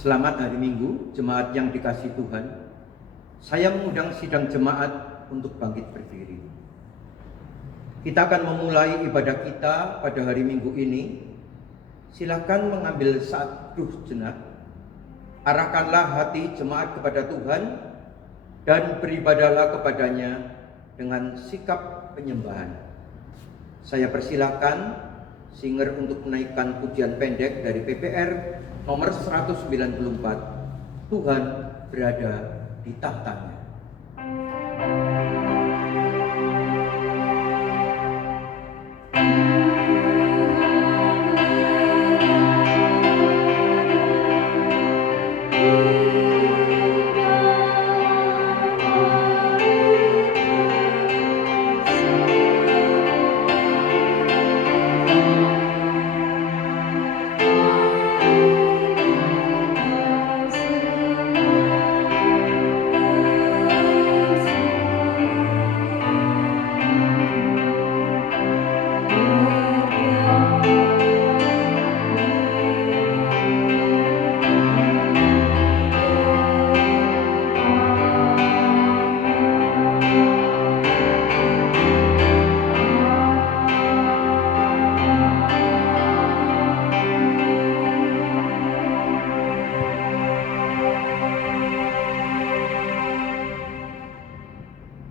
Selamat hari Minggu, jemaat yang dikasihi Tuhan. Saya mengundang sidang jemaat untuk bangkit berdiri. Kita akan memulai ibadah kita pada hari Minggu ini. Silakan mengambil saat teduh jenak. Arahkanlah hati jemaat kepada Tuhan dan beribadahlah kepadanya dengan sikap penyembahan. Saya persilakan singer untuk menaikkan pujian pendek dari PPR nomor 194, Tuhan berada di tahtanya.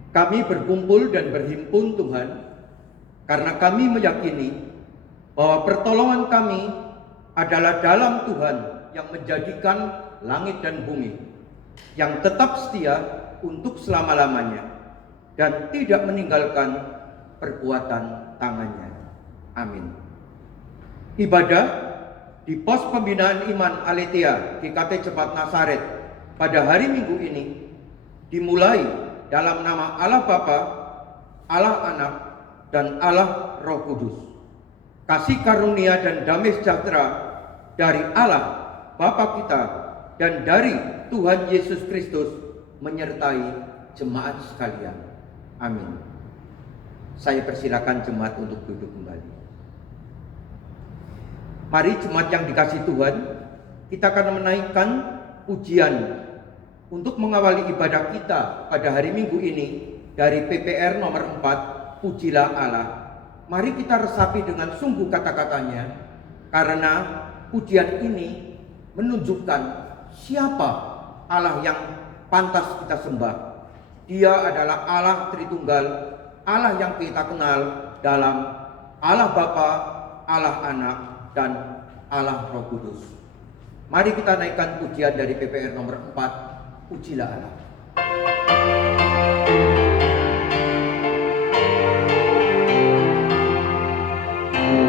Kami berkumpul dan berhimpun Tuhan, karena kami meyakini bahwa pertolongan kami adalah dalam Tuhan yang menjadikan langit dan bumi, yang tetap setia untuk selama-lamanya dan tidak meninggalkan perbuatan tangannya. Amin. Ibadah di pos pembinaan iman Aletheia GKT Jemaat Nazaret pada hari Minggu ini dimulai dalam nama Allah Bapa, Allah Anak, dan Allah Roh Kudus. Kasih karunia dan damai sejahtera dari Allah Bapa kita dan dari Tuhan Yesus Kristus menyertai jemaat sekalian. Amin. Saya persilakan jemaat untuk duduk kembali. Mari jemaat yang dikasihi Tuhan, kita akan menaikkan pujian untuk mengawali ibadah kita pada hari Minggu ini dari PPR nomor 4, Pujilah Allah. Mari kita resapi dengan sungguh kata-katanya, karena pujian ini menunjukkan siapa Allah yang pantas kita sembah. Dia adalah Allah Tritunggal, Allah yang kita kenal dalam Allah Bapa, Allah Anak, dan Allah Roh Kudus. Mari kita naikkan pujian dari PPR nomor 4, Pujilah Allah.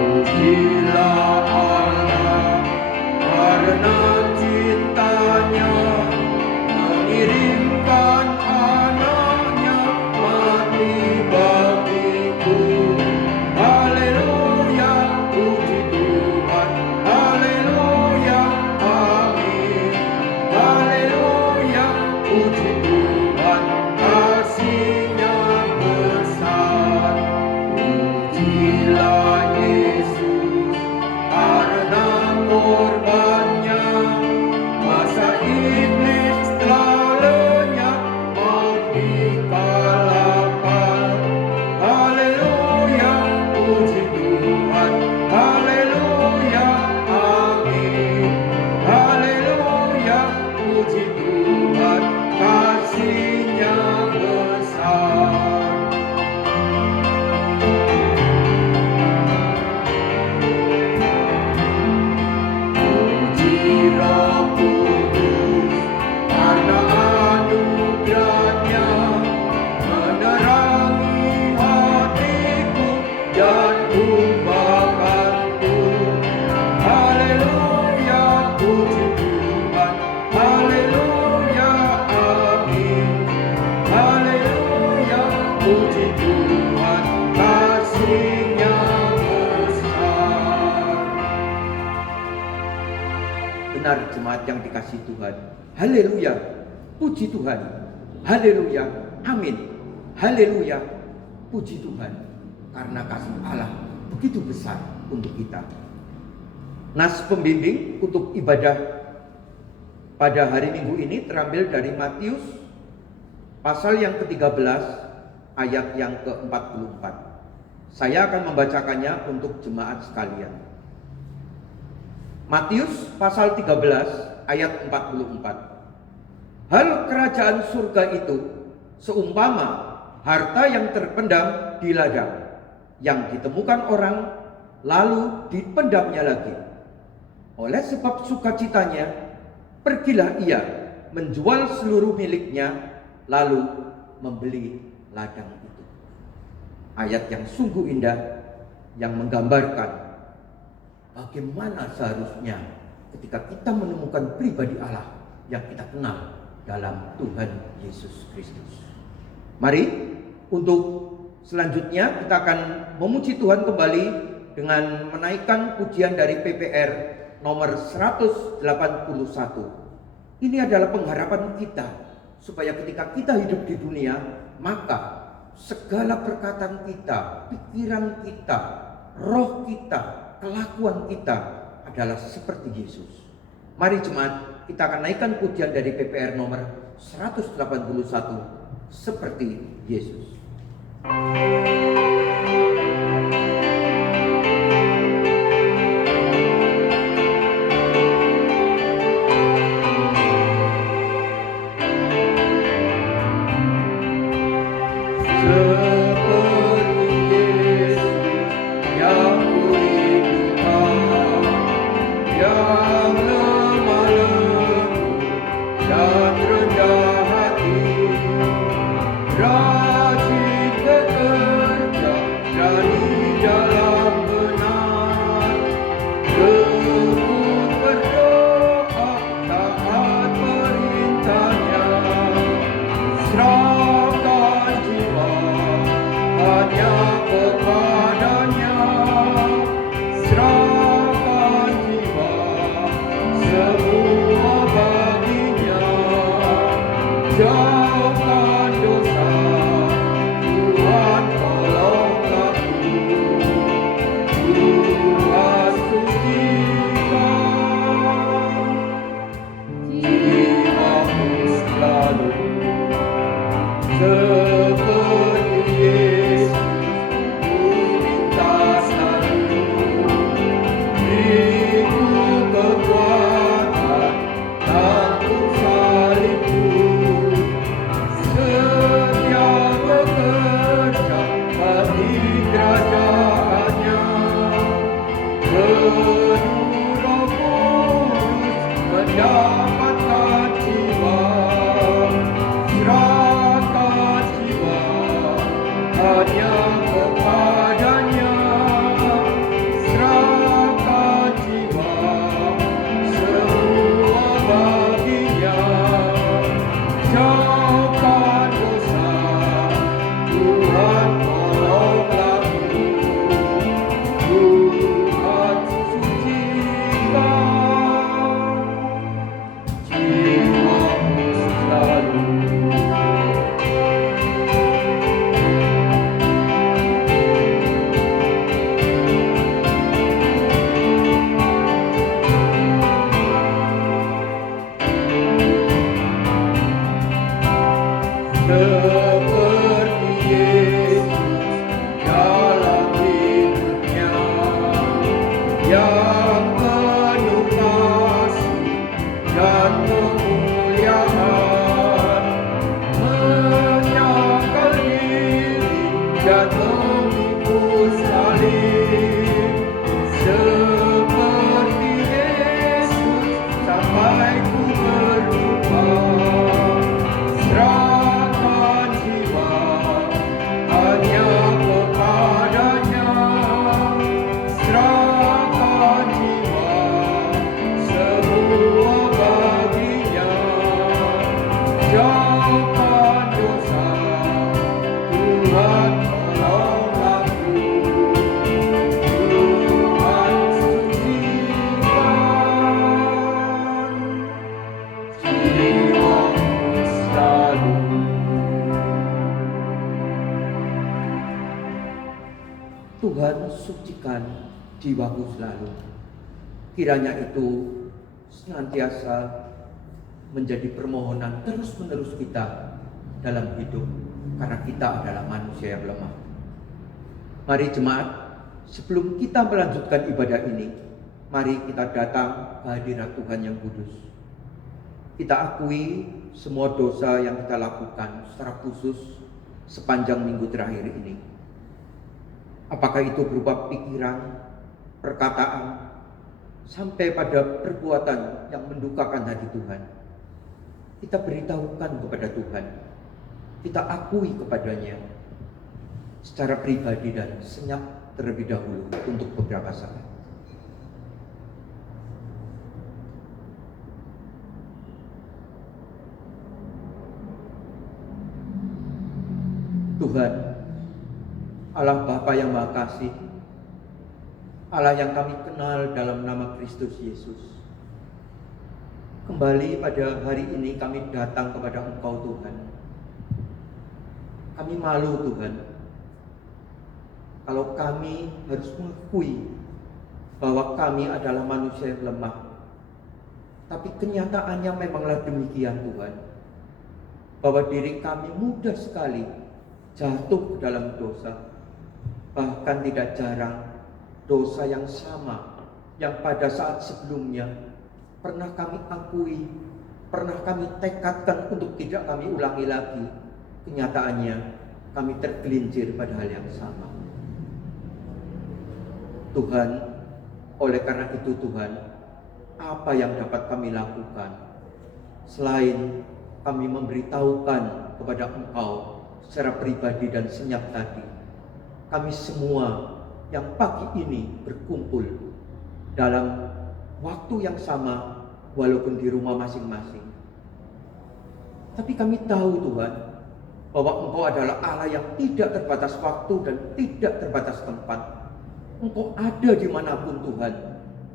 Pujilah Allah karena cintanya mengirimkan anaknya mati bagiku. Haleluya, puji Tuhan. Haleluya, amin. Haleluya, puji Tuhan, kasih-Nya besar. Pujilah Yesus karena korban-Nya, masa iblis telah lenyap, maut dikalahkan. Haleluya, puji Tuhan. Haleluya, amin. Haleluya, puji Tuhan, kasih-Nya besar. Puji Roh Kudus karena anugerah-Nya menerangi hatiku dan kebanggaanku. Haleluya, puji Tuhan. Haleluya, amin. Haleluya, puji Tuhan, kasih-Nya besar. Benar jemaat yang dikasihi Tuhan. Haleluya, puji Tuhan. Haleluya, amin. Haleluya, puji Tuhan. Karena kasih Allah begitu besar untuk kita. Nas pembimbing untuk ibadah pada hari Minggu ini terambil dari Matius pasal yang ke-13 ayat yang ke-44. Saya akan membacakannya untuk jemaat sekalian. Matius pasal 13 ayat 44. Hal kerajaan surga itu seumpama harta yang terpendam di ladang, yang ditemukan orang lalu dipendamnya lagi. Oleh sebab sukacitanya, pergilah ia menjual seluruh miliknya lalu membeli ladang itu. Ayat yang sungguh indah yang menggambarkan bagaimana seharusnya ketika kita menemukan pribadi Allah yang kita kenal dalam Tuhan Yesus Kristus. Mari untuk selanjutnya kita akan memuji Tuhan kembali dengan menaikkan pujian dari PPR nomor 181. Ini adalah pengharapan kita supaya ketika kita hidup di dunia, maka segala perkataan kita, pikiran kita, roh kita, kelakuan kita adalah seperti Yesus. Mari jemaat, kita akan naikkan pujian dari PPR nomor 181 seperti Yesus. Tuhan, sucikan jiwaku selalu. Kiranya itu senantiasa menjadi permohonan terus-menerus kita dalam hidup, karena kita adalah manusia yang lemah. Mari jemaat, sebelum kita melanjutkan ibadah ini, mari kita datang ke hadirat Tuhan yang kudus. Kita akui semua dosa yang kita lakukan secara khusus sepanjang minggu terakhir ini. Apakah itu berupa pikiran, perkataan, sampai pada perbuatan yang mendukakan hati Tuhan. Kita beritahukan kepada Tuhan, kita akui kepadanya secara pribadi dan senyap terlebih dahulu untuk beberapa saat. Tuhan, Allah Bapa yang Maha Kasih, Allah yang kami kenal dalam nama Kristus Yesus. Kembali pada hari ini kami datang kepada Engkau Tuhan. Kami malu Tuhan, kalau kami harus mengakui bahwa kami adalah manusia yang lemah. Tapi kenyataannya memanglah demikian Tuhan, bahwa diri kami mudah sekali jatuh ke dalam dosa. Bahkan tidak jarang dosa yang sama yang pada saat sebelumnya pernah kami akui, pernah kami tekadkan untuk tidak kami ulangi lagi. Kenyataannya kami tergelincir pada hal yang sama. Tuhan, oleh karena itu Tuhan, apa yang dapat kami lakukan selain kami memberitahukan kepada Engkau secara pribadi dan senyap tadi? Kami semua yang pagi ini berkumpul dalam waktu yang sama, walaupun di rumah masing-masing. Tapi kami tahu Tuhan, bahwa Engkau adalah Allah yang tidak terbatas waktu dan tidak terbatas tempat. Engkau ada dimanapun Tuhan,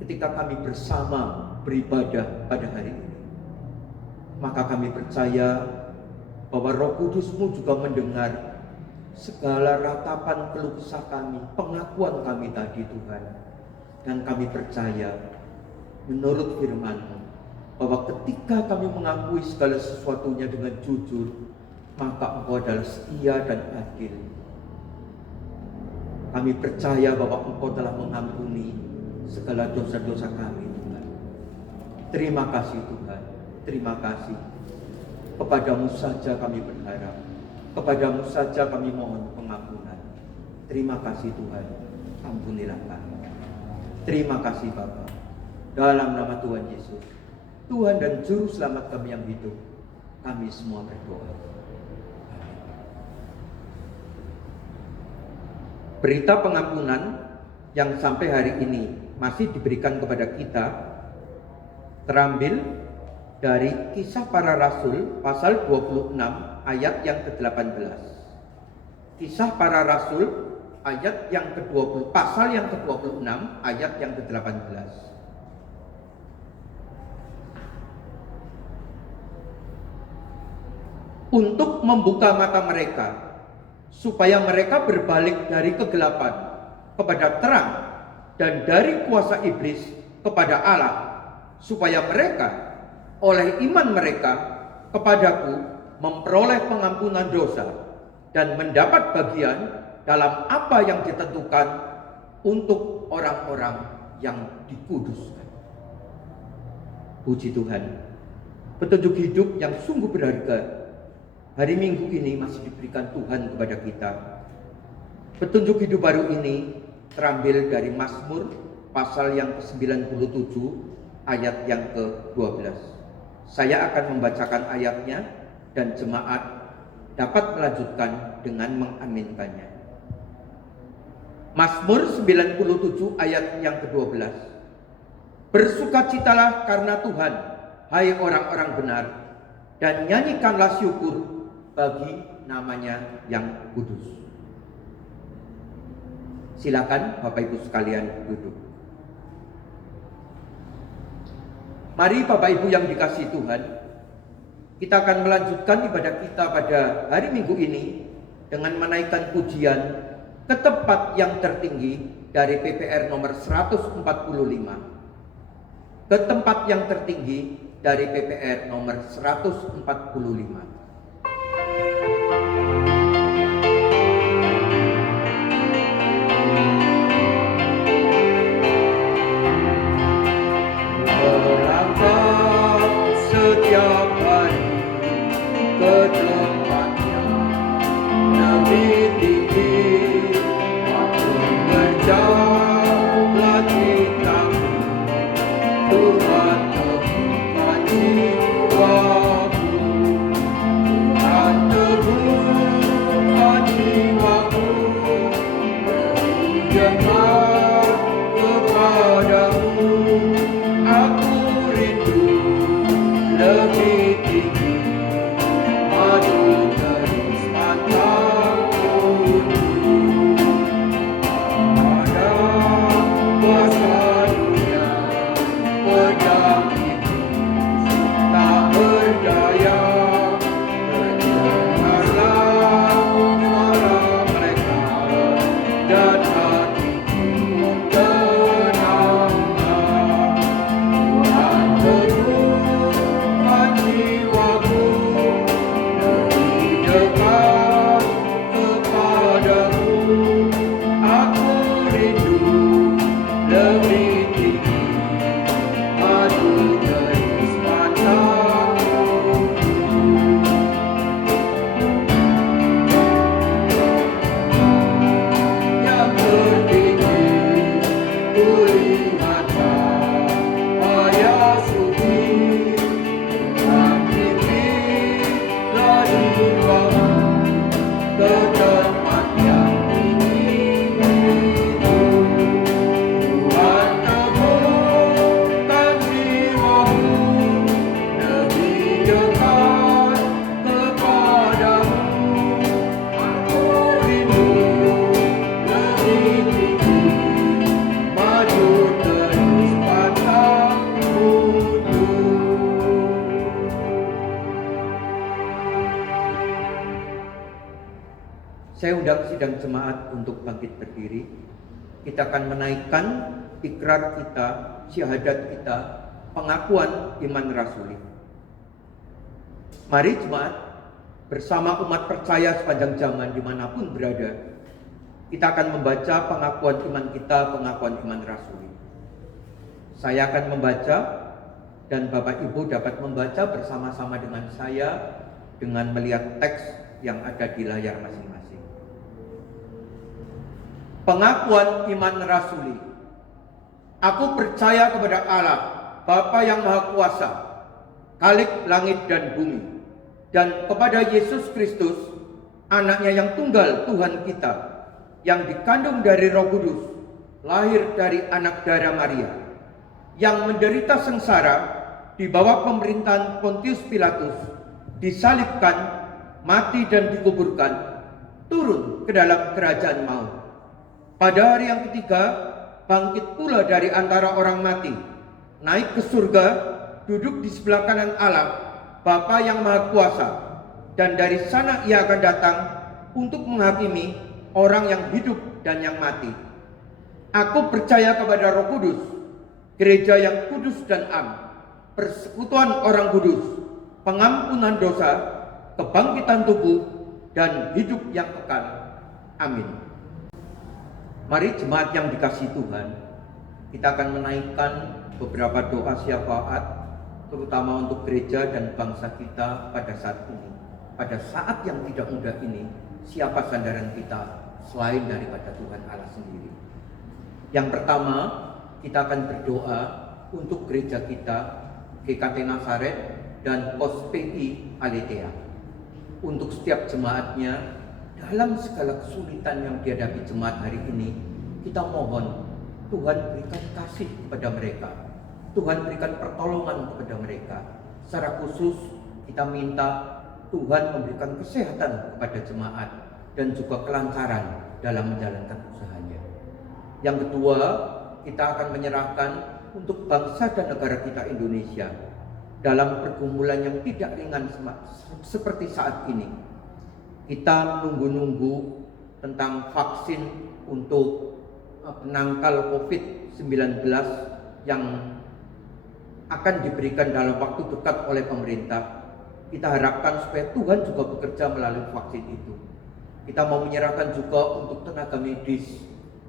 ketika kami bersama beribadah pada hari ini. Maka kami percaya bahwa Roh Kudus-Mu juga mendengar segala ratapan keluh kesah kami, pengakuan kami tadi Tuhan. Dan kami percaya menurut firman-Mu bahwa ketika kami mengakui segala sesuatunya dengan jujur, maka Engkau adalah setia dan adil. Kami percaya bahwa Engkau telah mengampuni segala dosa-dosa kami Tuhan. Terima kasih Tuhan, terima kasih. Kepadamu saja kami berharap, kepadamu saja kami mohon pengampunan. Terima kasih Tuhan, ampunilah kami. Terima kasih Bapa. Dalam nama Tuhan Yesus, Tuhan dan Juru Selamat kami yang hidup, kami semua berdoa. Amin. Berita pengampunan yang sampai hari ini masih diberikan kepada kita terambil dari Kisah Para Rasul pasal 26 ayat yang ke-18. Kisah Para Rasul ayat yang ke-20, pasal yang ke-26 ayat yang ke-18. Untuk membuka mata mereka, supaya mereka berbalik dari kegelapan kepada terang, dan dari kuasa iblis kepada Allah, supaya mereka oleh iman mereka kepadaku memperoleh pengampunan dosa dan mendapat bagian dalam apa yang ditentukan untuk orang-orang yang dikuduskan. Puji Tuhan, petunjuk hidup yang sungguh berharga hari Minggu ini masih diberikan Tuhan kepada kita. Petunjuk hidup baru ini terambil dari Mazmur pasal yang ke-97 ayat yang ke-12. Saya akan membacakan ayatnya dan jemaat dapat melanjutkan dengan mengaminkannya. Mazmur 97 ayat yang ke-12. Bersukacitalah karena Tuhan, hai orang-orang benar, dan nyanyikanlah syukur bagi namanya yang kudus. Silakan Bapak Ibu sekalian duduk. Mari Bapak Ibu yang dikasihi Tuhan, kita akan melanjutkan ibadah kita pada hari Minggu ini dengan menaikkan pujian ke tempat yang tertinggi dari PPR nomor 145. Ke tempat yang tertinggi dari PPR nomor 145. Melangkah setiap hari ke tempatnya lebih tinggi, aku berjalan di kaki Tuhan teguhkan jiwaku, Tuhan teguhkan jiwaku, lebih dekat kepadamu, aku rindu lebih tinggi, maju terus pantang mundur. Ada kuasa dunia, pedang iblis tak berdaya, mendengarlah suara mereka dan hatiku tenanglah. Tuhan teguhkan jiwaku, lebih dekat kepadamu, aku rindu lebih tinggi, maju terus pantang mundur. Yang tertinggi kulihat cahaya suci, Tuhan pimpinlah jiwamu ke tempat yang tinggi itu. Tuhan teguhkan jiwamu, lebih dekat kepadamu, aku rindu lebih tinggi, maju terus pantang mundur. Saya undang sidang jemaat untuk bangkit berdiri. Kita akan menaikkan ikrar kita, syahadat kita, pengakuan iman rasuli. Mari jemaat, bersama umat percaya sepanjang zaman dimanapun berada, kita akan membaca pengakuan iman kita, pengakuan iman rasuli. Saya akan membaca dan Bapak Ibu dapat membaca bersama-sama dengan saya dengan melihat teks yang ada di layar masing-masing. Pengakuan iman rasuli. Aku percaya kepada Allah, Bapa yang Maha Kuasa, Khalik langit dan bumi, dan kepada Yesus Kristus, Anaknya yang tunggal Tuhan kita, yang dikandung dari Roh Kudus, lahir dari anak darah Maria, yang menderita sengsara di bawah pemerintahan Pontius Pilatus, disalibkan, mati dan dikuburkan, turun ke dalam kerajaan maut. Pada hari yang ketiga, bangkit pula dari antara orang mati, naik ke surga, duduk di sebelah kanan Allah, Bapa yang Maha Kuasa, dan dari sana ia akan datang untuk menghakimi orang yang hidup dan yang mati. Aku percaya kepada Roh Kudus, gereja yang kudus dan am, persekutuan orang kudus, pengampunan dosa, kebangkitan tubuh, dan hidup yang kekal. Amin. Mari jemaat yang dikasihi Tuhan, kita akan menaikkan beberapa doa syafaat, terutama untuk gereja dan bangsa kita pada saat ini. Pada saat yang tidak mudah ini, siapa sandaran kita selain daripada Tuhan Allah sendiri? Yang pertama, kita akan berdoa untuk gereja kita, GKT Nazaret dan Pos PI Aletheia. Untuk setiap jemaatnya, dalam segala kesulitan yang dihadapi jemaat hari ini, kita mohon Tuhan berikan kasih kepada mereka, Tuhan berikan pertolongan kepada mereka. Secara khusus kita minta Tuhan memberikan kesehatan kepada jemaat dan juga kelancaran dalam menjalankan usahanya. Yang kedua, kita akan menyerahkan untuk bangsa dan negara kita Indonesia dalam pergumulan yang tidak ringan seperti saat ini. Kita menunggu-nunggu tentang vaksin untuk penangkal COVID-19 yang akan diberikan dalam waktu dekat oleh pemerintah. Kita harapkan supaya Tuhan juga bekerja melalui vaksin itu. Kita mau menyerahkan juga untuk tenaga medis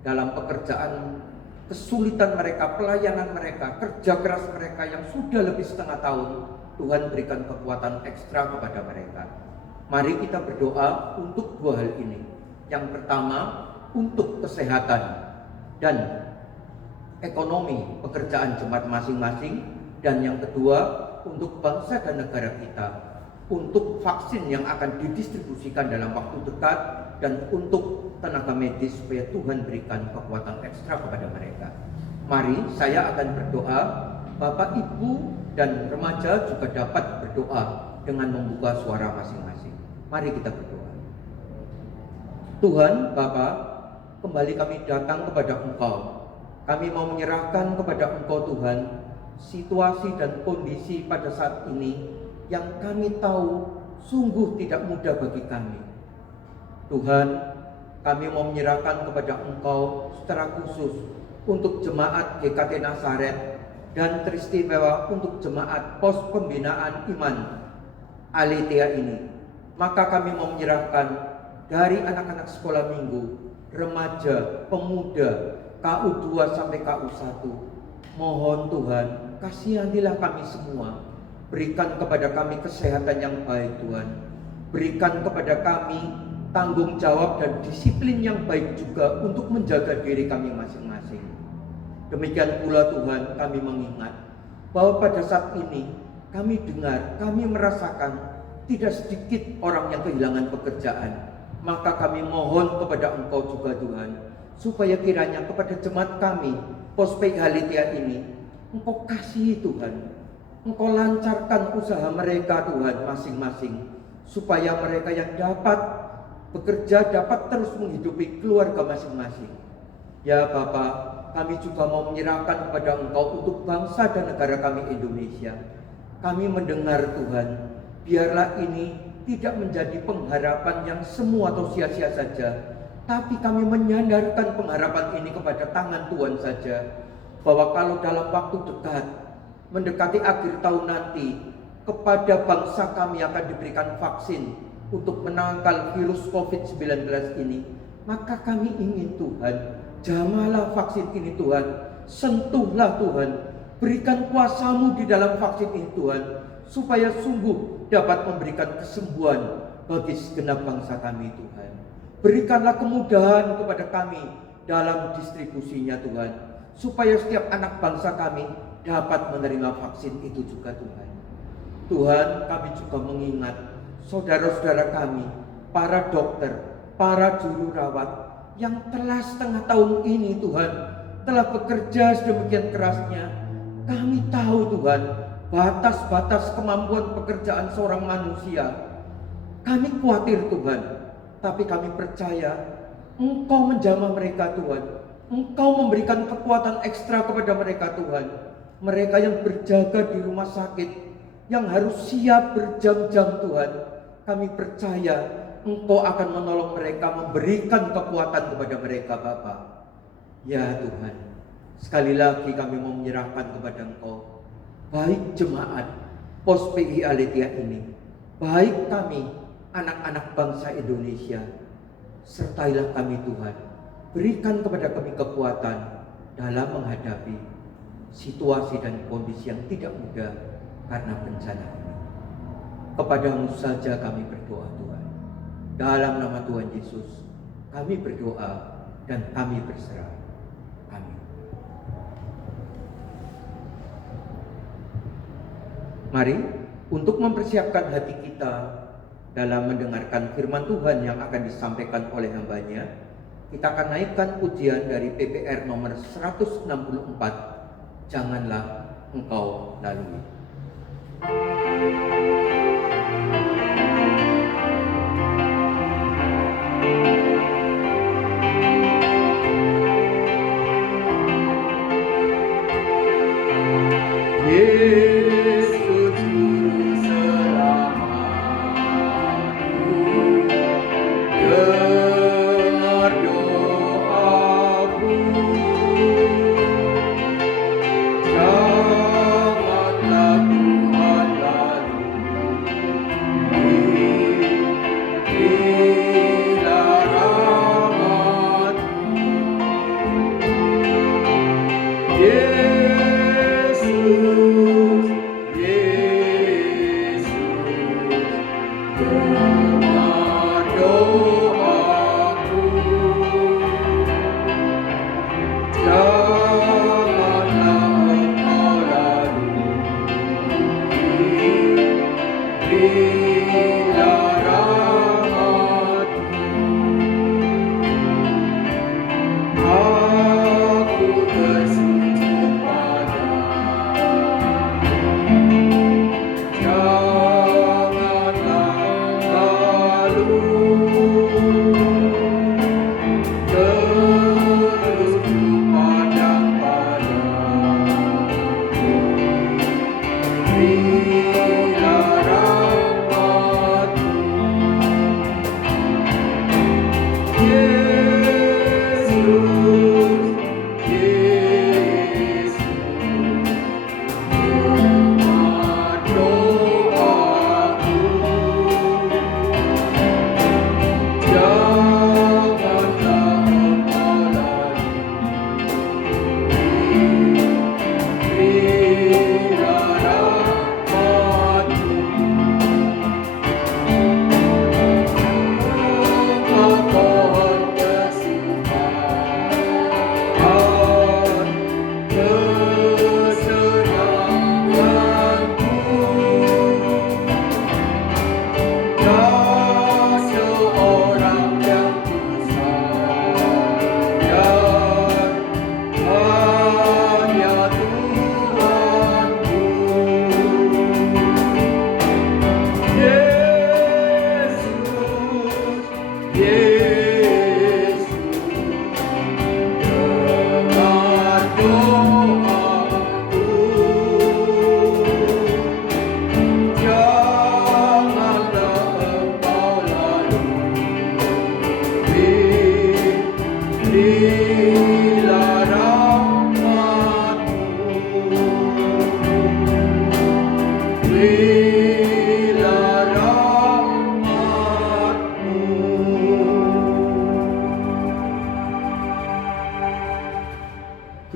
dalam pekerjaan kesulitan mereka, pelayanan mereka, kerja keras mereka yang sudah lebih setengah tahun. Tuhan berikan kekuatan ekstra kepada mereka. Mari kita berdoa untuk dua hal ini. Yang pertama, untuk kesehatan dan ekonomi pekerjaan jemaat masing-masing, dan yang kedua untuk bangsa dan negara kita, untuk vaksin yang akan didistribusikan dalam waktu dekat, dan untuk tenaga medis supaya Tuhan berikan kekuatan ekstra kepada mereka. Mari saya akan berdoa, Bapak, Ibu, dan remaja juga dapat berdoa dengan membuka suara masing-masing. Mari kita berdoa. Tuhan Bapa, kembali kami datang kepada Engkau. Kami mau menyerahkan kepada Engkau Tuhan situasi dan kondisi pada saat ini yang kami tahu sungguh tidak mudah bagi kami. Tuhan, kami mau menyerahkan kepada Engkau secara khusus untuk jemaat GKT Nazaret dan teristimewa untuk jemaat pos pembinaan iman Aletheia ini. Maka kami mau menyerahkan dari anak-anak sekolah minggu, remaja, pemuda, KU2 sampai KU1. Mohon Tuhan, kasihanilah kami semua. Berikan kepada kami kesehatan yang baik Tuhan. Berikan kepada kami tanggung jawab dan disiplin yang baik juga untuk menjaga diri kami masing-masing. Demikian pula Tuhan, kami mengingat bahwa pada saat ini kami dengar, kami merasakan tidak sedikit orang yang kehilangan pekerjaan. Maka kami mohon kepada Engkau juga Tuhan, supaya kiranya kepada jemaat kami pos PI Aletheia ini Engkau kasihi Tuhan, Engkau lancarkan usaha mereka Tuhan masing-masing, supaya mereka yang dapat bekerja dapat terus menghidupi keluarga masing-masing. Ya Bapa, kami juga mau menyerahkan kepada Engkau untuk bangsa dan negara kami Indonesia. Kami mendengar Tuhan, biarlah ini tidak menjadi pengharapan yang semu atau sia-sia saja, tapi kami menyandarkan pengharapan ini kepada tangan Tuhan saja, bahwa kalau dalam waktu dekat, mendekati akhir tahun nanti, kepada bangsa kami akan diberikan vaksin untuk menangkal virus COVID-19 ini, maka kami ingin Tuhan, jamalah vaksin ini Tuhan, sentuhlah Tuhan, berikan kuasa-Mu di dalam vaksin ini Tuhan, supaya sungguh dapat memberikan kesembuhan bagi segenap bangsa kami Tuhan. Berikanlah kemudahan kepada kami dalam distribusinya Tuhan, supaya setiap anak bangsa kami dapat menerima vaksin itu juga Tuhan. Tuhan, kami juga mengingat saudara-saudara kami, para dokter, para juru rawat yang telah setengah tahun ini Tuhan telah bekerja sedemikian kerasnya. Kami tahu Tuhan batas-batas kemampuan pekerjaan seorang manusia. Kami khawatir Tuhan, tapi kami percaya Engkau menjamah mereka Tuhan. Engkau memberikan kekuatan ekstra kepada mereka Tuhan. Mereka yang berjaga di rumah sakit, yang harus siap berjam-jam Tuhan, kami percaya Engkau akan menolong mereka, memberikan kekuatan kepada mereka Bapa. Ya Tuhan, sekali lagi kami mau menyerahkan kepada Engkau, baik jemaat pos PI Aletheia ini, baik kami anak-anak bangsa Indonesia, sertailah kami Tuhan, berikan kepada kami kekuatan dalam menghadapi situasi dan kondisi yang tidak mudah karena bencana ini. Kepadamu saja kami berdoa Tuhan, dalam nama Tuhan Yesus kami berdoa dan kami berserah. Amin. Mari untuk mempersiapkan hati kita dalam mendengarkan firman Tuhan yang akan disampaikan oleh hamba-Nya, kita akan naikkan pujian dari PPR nomor 164, Janganlah Engkau Lalui. Jangan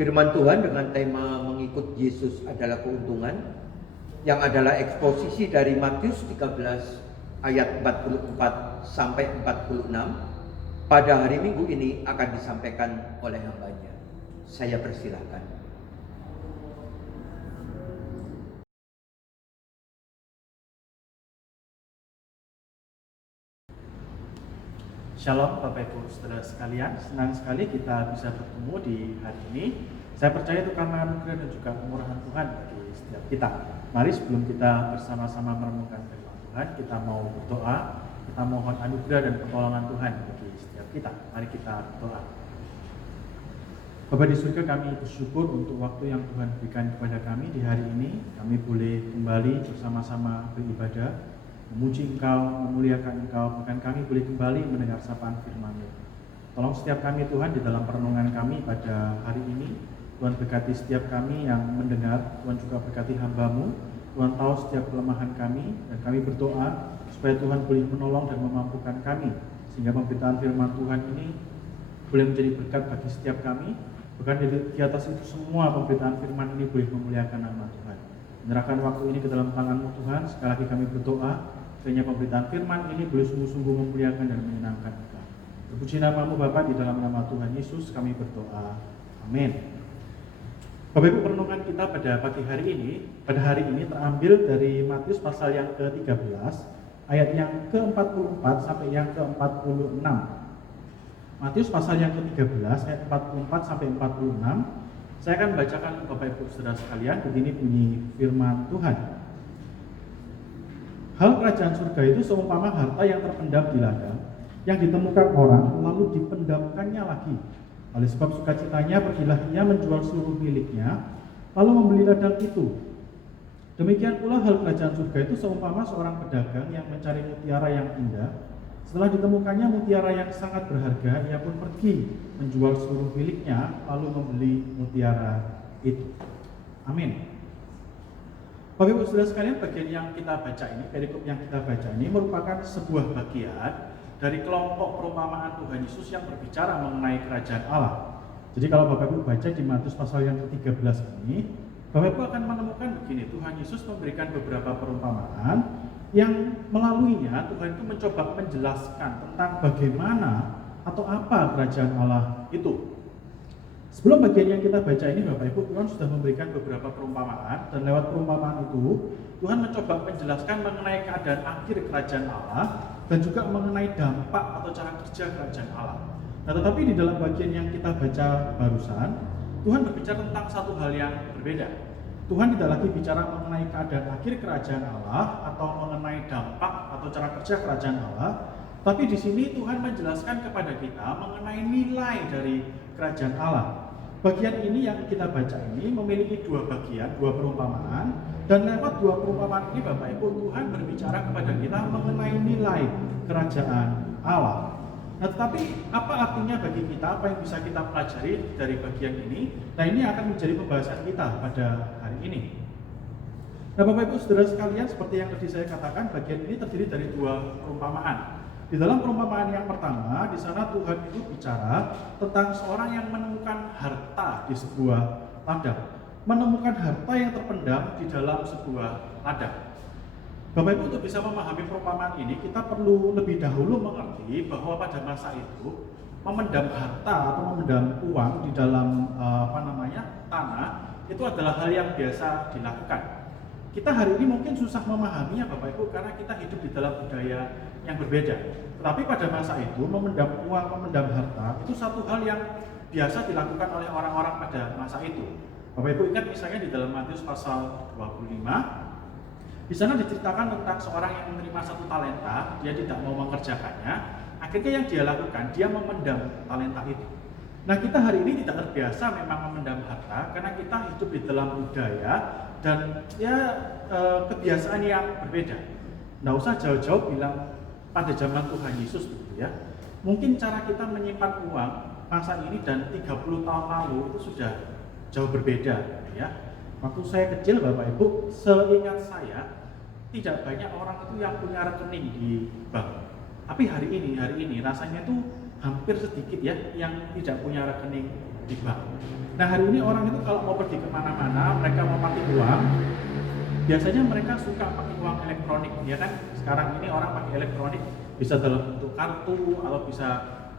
Firman Tuhan dengan tema mengikut Yesus adalah keuntungan, yang adalah eksposisi dari Matius 13 ayat 44 sampai 46, pada hari Minggu ini akan disampaikan oleh hambanya. Saya persilahkan. Shalom Bapak Ibu Saudara sekalian, senang sekali kita bisa bertemu di hari ini. Saya percaya itu karena anugerah dan juga kemurahan Tuhan bagi setiap kita. Mari sebelum kita bersama-sama merenungkan firman Tuhan, kita mau berdoa, kita mohon anugerah dan pertolongan Tuhan bagi setiap kita. Mari kita berdoa. Bapa di surga, kami bersyukur untuk waktu yang Tuhan berikan kepada kami di hari ini. Kami boleh kembali bersama-sama beribadah, memuji Engkau, memuliakan Engkau, bahkan kami boleh kembali mendengar sapaan firman-Mu. Tolong setiap kami Tuhan di dalam perenungan kami pada hari ini. Tuhan berkati setiap kami yang mendengar, Tuhan juga berkati hamba-Mu. Tuhan tahu setiap kelemahan kami, dan kami berdoa supaya Tuhan boleh menolong dan memampukan kami, sehingga pemberitaan firman Tuhan ini boleh menjadi berkat bagi setiap kami. Bahkan di atas itu semua pemberitaan firman ini boleh memuliakan nama Tuhan. Menyerahkan waktu ini ke dalam tangan-Mu Tuhan. Sekali lagi kami berdoa, sehingga pemberitaan firman ini boleh sungguh-sungguh memuliakan dan menyenangkan Engkau. Terpuji nama-Mu Bapa, di dalam nama Tuhan Yesus kami berdoa. Amin. Bapak Ibu, perenungan kita pada pagi hari ini terambil dari Matius pasal yang ke-13 ayat yang ke-44 sampai yang ke-46. Matius pasal yang ke-13 ayat 44 sampai 46. Saya akan bacakan Bapak Ibu Saudara sekalian. Begini bunyi firman Tuhan. Hal kerajaan surga itu seumpama harta yang terpendam di ladang, yang ditemukan orang lalu dipendamkannya lagi. Oleh sebab sukacitanya pergilah ia menjual seluruh miliknya, lalu membeli ladang itu. Demikian pula hal kerajaan surga itu seumpama seorang pedagang yang mencari mutiara yang indah. Setelah ditemukannya mutiara yang sangat berharga, ia pun pergi menjual seluruh miliknya, lalu membeli mutiara itu. Amin. Bapak Ibu Saudara sekalian, bagian yang kita baca ini, perikop yang kita baca ini merupakan sebuah bagian dari kelompok perumpamaan Tuhan Yesus yang berbicara mengenai kerajaan Allah. Jadi kalau Bapak Ibu baca di Matius pasal yang ke-13 ini, Bapak Ibu akan menemukan begini, Tuhan Yesus memberikan beberapa perumpamaan yang melaluinya Tuhan itu mencoba menjelaskan tentang bagaimana atau apa kerajaan Allah itu. Sebelum bagian yang kita baca ini, Bapak Ibu, Tuhan sudah memberikan beberapa perumpamaan, dan lewat perumpamaan itu Tuhan mencoba menjelaskan mengenai keadaan akhir kerajaan Allah dan juga mengenai dampak atau cara kerja kerajaan Allah. Nah, tetapi di dalam bagian yang kita baca barusan, Tuhan berbicara tentang satu hal yang berbeda. Tuhan tidak lagi bicara mengenai keadaan akhir kerajaan Allah atau mengenai dampak atau cara kerja kerajaan Allah, tapi di sini Tuhan menjelaskan kepada kita mengenai nilai dari kerajaan Allah. Bagian ini yang kita baca ini memiliki dua bagian, dua perumpamaan, dan lewat dua perumpamaan ini Bapak Ibu, Tuhan berbicara kepada kita mengenai nilai kerajaan Allah. Nah, tetapi apa artinya bagi kita, apa yang bisa kita pelajari dari bagian ini? Nah, ini akan menjadi pembahasan kita pada hari ini. Nah, Bapak Ibu Saudara sekalian, seperti yang tadi saya katakan, bagian ini terdiri dari dua perumpamaan. Di dalam perumpamaan yang pertama, di sana Tuhan itu bicara tentang seorang yang menemukan harta di sebuah ladang, menemukan harta yang terpendam di dalam sebuah ladang. Bapak Ibu, untuk bisa memahami perumpamaan ini, kita perlu lebih dahulu mengerti bahwa pada masa itu memendam harta atau memendam uang di dalam tanah itu adalah hal yang biasa dilakukan. Kita hari ini mungkin susah memahaminya Bapak Ibu karena kita hidup di dalam budaya yang berbeda. Tetapi pada masa itu memendam uang, memendam harta itu satu hal yang biasa dilakukan oleh orang-orang pada masa itu. Bapak Ibu ingat misalnya di dalam Matius pasal 25, di sana diceritakan tentang seorang yang menerima satu talenta, dia tidak mau mengerjakannya. Akhirnya yang dia lakukan, dia memendam talenta itu. Nah, kita hari ini tidak terbiasa memang memendam harta karena kita hidup di dalam budaya dan kebiasaan yang berbeda. Nggak usah jauh-jauh bilang pada zaman Tuhan Yesus gitu ya. Mungkin cara kita menyimpan uang masa ini dan 30 tahun lalu itu sudah jauh berbeda gitu ya. Waktu saya kecil Bapak Ibu, seingat saya tidak banyak orang itu yang punya rekening di bank. Tapi hari ini rasanya itu hampir sedikit ya yang tidak punya rekening di bank. Nah, hari ini orang itu kalau mau pergi kemana-mana, mereka mau pakai uang, biasanya mereka suka pakai uang elektronik, ya kan? Sekarang ini orang pakai elektronik bisa dalam bentuk kartu atau bisa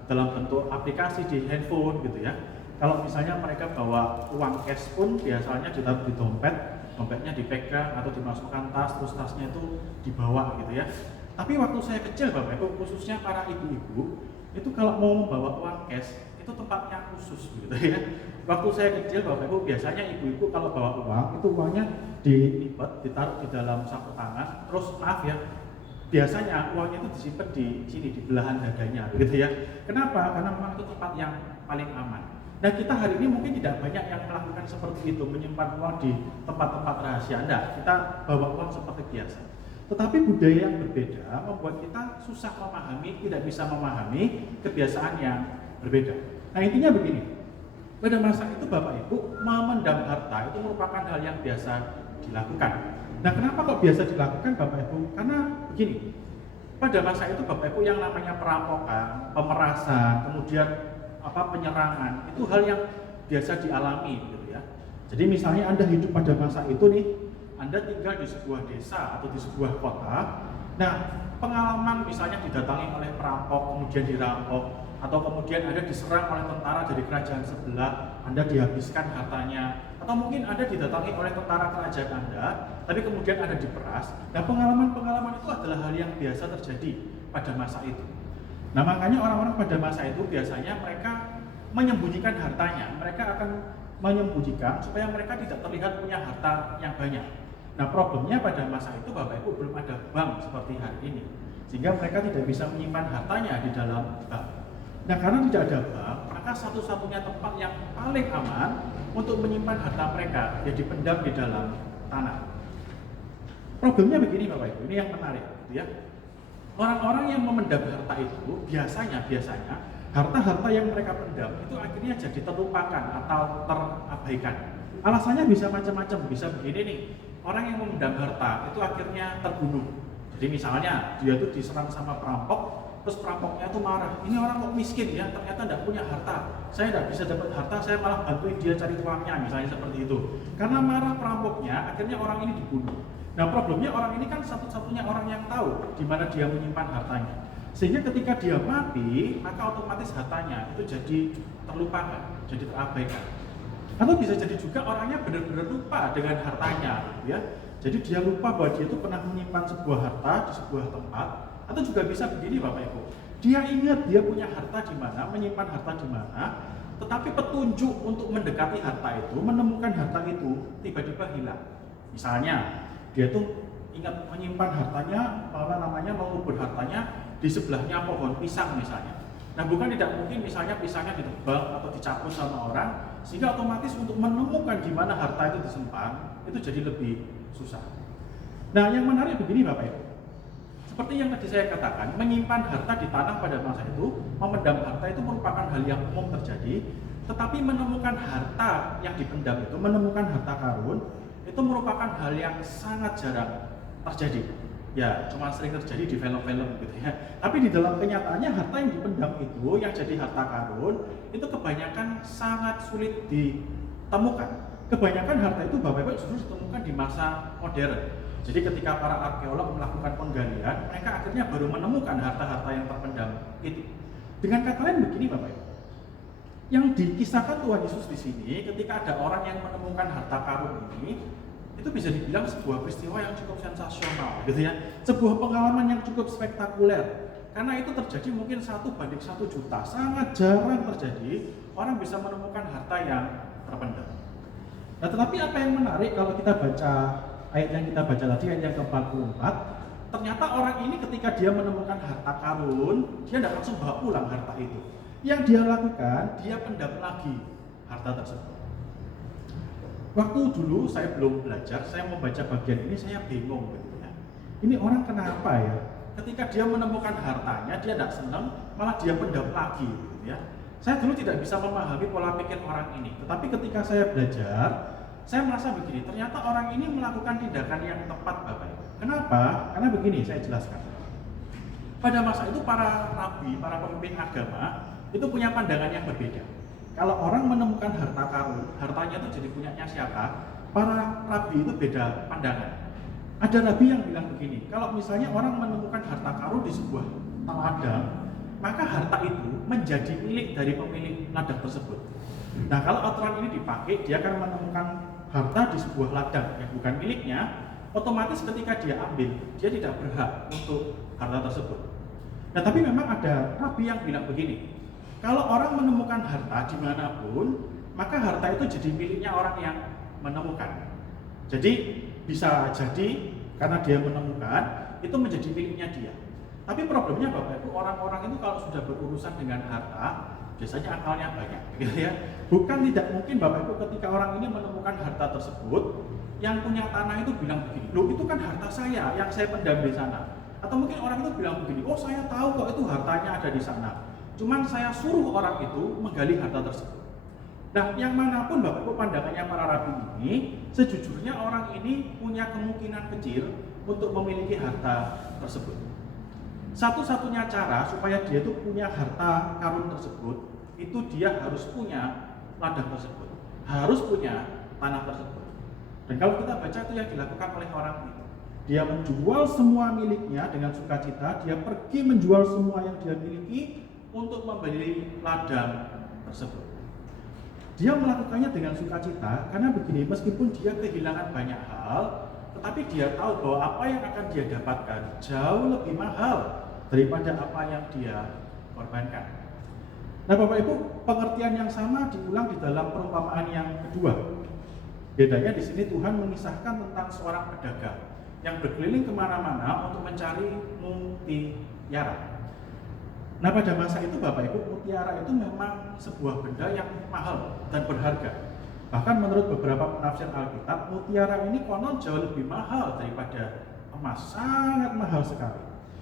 dalam bentuk aplikasi di handphone gitu ya. Kalau misalnya mereka bawa uang cash pun biasanya ditaruh di dompet, dompetnya dipegang atau dimasukkan tas, terus tasnya itu dibawa gitu ya. Tapi waktu saya kecil Bapak Ibu, khususnya para ibu-ibu, itu kalau mau membawa uang cash, itu tempatnya khusus gitu ya. Waktu saya kecil Bapak Ibu, biasanya ibu-ibu kalau bawa uang, itu uangnya dilipat, ditaruh di dalam saku tangan, terus maaf ya, biasanya uangnya itu disimpan di sini, di belahan dadanya gitu ya. Kenapa? Karena memang itu tempat yang paling aman. Nah, kita hari ini mungkin tidak banyak yang melakukan seperti itu, menyimpan uang di tempat-tempat rahasia. Enggak, kita bawa uang seperti biasa. Tetapi budaya yang berbeda membuat kita susah memahami, tidak bisa memahami kebiasaan yang berbeda. Nah, intinya begini, pada masa itu Bapak Ibu, memendam harta itu merupakan hal yang biasa dilakukan. Nah, kenapa kok biasa dilakukan Bapak Ibu? Karena begini, pada masa itu Bapak Ibu yang namanya perampokan, pemerasan, kemudian penyerangan, itu hal yang biasa dialami gitu ya. Jadi misalnya Anda hidup pada masa itu nih, Anda tinggal di sebuah desa atau di sebuah kota. Nah, pengalaman misalnya didatangi oleh perampok, kemudian dirampok, atau kemudian Anda diserang oleh tentara dari kerajaan sebelah, Anda dihabiskan hartanya, atau mungkin Anda didatangi oleh tentara kerajaan Anda, tapi kemudian Anda diperas. Nah, pengalaman-pengalaman itu adalah hal yang biasa terjadi pada masa itu. Nah, makanya orang-orang pada masa itu biasanya mereka menyembunyikan hartanya. Mereka akan menyembunyikan supaya mereka tidak terlihat punya harta yang banyak. Nah, problemnya pada masa itu Bapak Ibu belum ada bank seperti hari ini, sehingga mereka tidak bisa menyimpan hartanya di dalam bank. Nah, karena tidak ada bank, maka satu-satunya tempat yang paling aman untuk menyimpan harta mereka ya dipendam di dalam tanah. Problemnya begini Bapak Ibu, ini yang menarik gitu ya. Orang-orang yang memendam harta itu biasanya harta-harta yang mereka pendam itu akhirnya jadi terlupakan atau terabaikan. Alasannya bisa macam-macam, bisa begini nih. Orang yang memendam harta itu akhirnya terbunuh. Jadi misalnya dia tuh diserang sama perampok, terus perampoknya tuh marah. Ini orang kok miskin ya, ternyata tidak punya harta. Saya tidak bisa dapat harta, saya malah bantuin dia cari uangnya, misalnya seperti itu. Karena marah perampoknya, akhirnya orang ini dibunuh. Nah, problemnya orang ini kan satu-satunya orang yang tahu di mana dia menyimpan hartanya. Sehingga ketika dia mati, maka otomatis hartanya itu jadi terlupakan, jadi terabaikan. Atau bisa jadi juga orangnya benar-benar lupa dengan hartanya, gitu ya. Jadi dia lupa bahwa dia itu pernah menyimpan sebuah harta di sebuah tempat, atau juga bisa begini Bapak Ibu. Dia ingat dia punya harta di mana, menyimpan harta di mana, tetapi petunjuk untuk mendekati harta itu, menemukan harta itu tiba-tiba hilang. Misalnya, dia tuh ingat menyimpan hartanya, mengubur hartanya di sebelahnya pohon pisang misalnya. Nah, bukan tidak mungkin misalnya pisangnya ditebang atau dicabut sama orang, sehingga otomatis untuk menemukan di mana harta itu disimpan itu jadi lebih susah. Nah, yang menarik begini Bapak Ibu. Seperti yang tadi saya katakan, menyimpan harta di tanah pada masa itu, memendam harta itu merupakan hal yang umum terjadi, tetapi menemukan harta yang dipendam itu, menemukan harta karun, itu merupakan hal yang sangat jarang terjadi. Ya, cuma sering terjadi di film-film gitu ya. Tapi di dalam kenyataannya harta yang dipendam itu, yang jadi harta karun, itu kebanyakan sangat sulit ditemukan. Kebanyakan harta itu Bapak Ibu justru ditemukan di masa modern. Jadi ketika para arkeolog melakukan penggalian, mereka akhirnya baru menemukan harta-harta yang terpendam itu. Dengan kata lain begini Bapak Ibu, yang dikisahkan Tuhan Yesus di sini, ketika ada orang yang menemukan harta karun ini, itu bisa dibilang sebuah peristiwa yang cukup sensasional, gitu ya. Sebuah pengalaman yang cukup spektakuler. Karena itu terjadi mungkin 1:1 juta, sangat jarang terjadi orang bisa menemukan harta yang terpendam. Nah, tetapi apa yang menarik kalau kita baca ayat yang kita baca tadi, ayat yang ke-44, ternyata orang ini ketika dia menemukan harta karun, dia tidak langsung bawa pulang harta itu. Yang dia lakukan, dia pendam lagi harta tersebut. Waktu dulu saya belum belajar, saya membaca bagian ini saya bingung gitu ya. Ini orang kenapa ya? Ketika dia menemukan hartanya, dia tidak senang, malah dia pendam lagi gitu ya. Saya dulu tidak bisa memahami pola pikir orang ini, tetapi ketika saya belajar, saya merasa begini, ternyata orang ini melakukan tindakan yang tepat Bapak Ibu. Kenapa? Karena begini, saya jelaskan. Pada masa itu para rabi, para pemimpin agama itu punya pandangan yang berbeda. Kalau orang menemukan harta karun, hartanya itu jadi punyanya siapa? Para rabi itu beda pandangan. Ada rabi yang bilang begini, kalau misalnya orang menemukan harta karun di sebuah ladang, maka harta itu menjadi milik dari pemilik ladang tersebut. Nah, kalau aturan ini dipakai, dia akan menemukan harta di sebuah ladang yang bukan miliknya, otomatis ketika dia ambil, dia tidak berhak untuk harta tersebut. Nah, tapi memang ada rabi yang bilang begini, kalau orang menemukan harta dimanapun, maka harta itu jadi miliknya orang yang menemukan. Jadi bisa jadi karena dia menemukan, itu menjadi miliknya dia. Tapi problemnya Bapak Ibu, orang-orang itu kalau sudah berurusan dengan harta, biasanya akalnya banyak, gitu ya. Bukan tidak mungkin Bapak Ibu ketika orang ini menemukan harta tersebut, yang punya tanah itu bilang begini, loh itu kan harta saya yang saya pendam di sana. Atau mungkin orang itu bilang begini, oh saya tahu kok itu hartanya ada di sana. Cuman saya suruh orang itu menggali harta tersebut. Nah, yang manapun Bapak Ibu pandangannya para rabi ini, sejujurnya orang ini punya kemungkinan kecil untuk memiliki harta tersebut. Satu-satunya cara supaya dia itu punya harta karun tersebut, itu dia harus punya ladang tersebut, harus punya tanah tersebut. Dan kalau kita baca itu yang dilakukan oleh orang itu, dia menjual semua miliknya dengan sukacita, dia pergi menjual semua yang dia miliki untuk membeli ladang tersebut. Dia melakukannya dengan sukacita karena begini, meskipun dia kehilangan banyak hal, tetapi dia tahu bahwa apa yang akan dia dapatkan jauh lebih mahal daripada apa yang dia korbankan. Nah Bapak Ibu, pengertian yang sama diulang di dalam perumpamaan yang kedua. Bedanya di sini Tuhan mengisahkan tentang seorang pedagang yang berkeliling kemana-mana untuk mencari mutiara. Nah pada masa itu Bapak Ibu, mutiara itu memang sebuah benda yang mahal dan berharga. Bahkan menurut beberapa penafsir Alkitab, mutiara ini konon jauh lebih mahal daripada emas, sangat mahal sekali.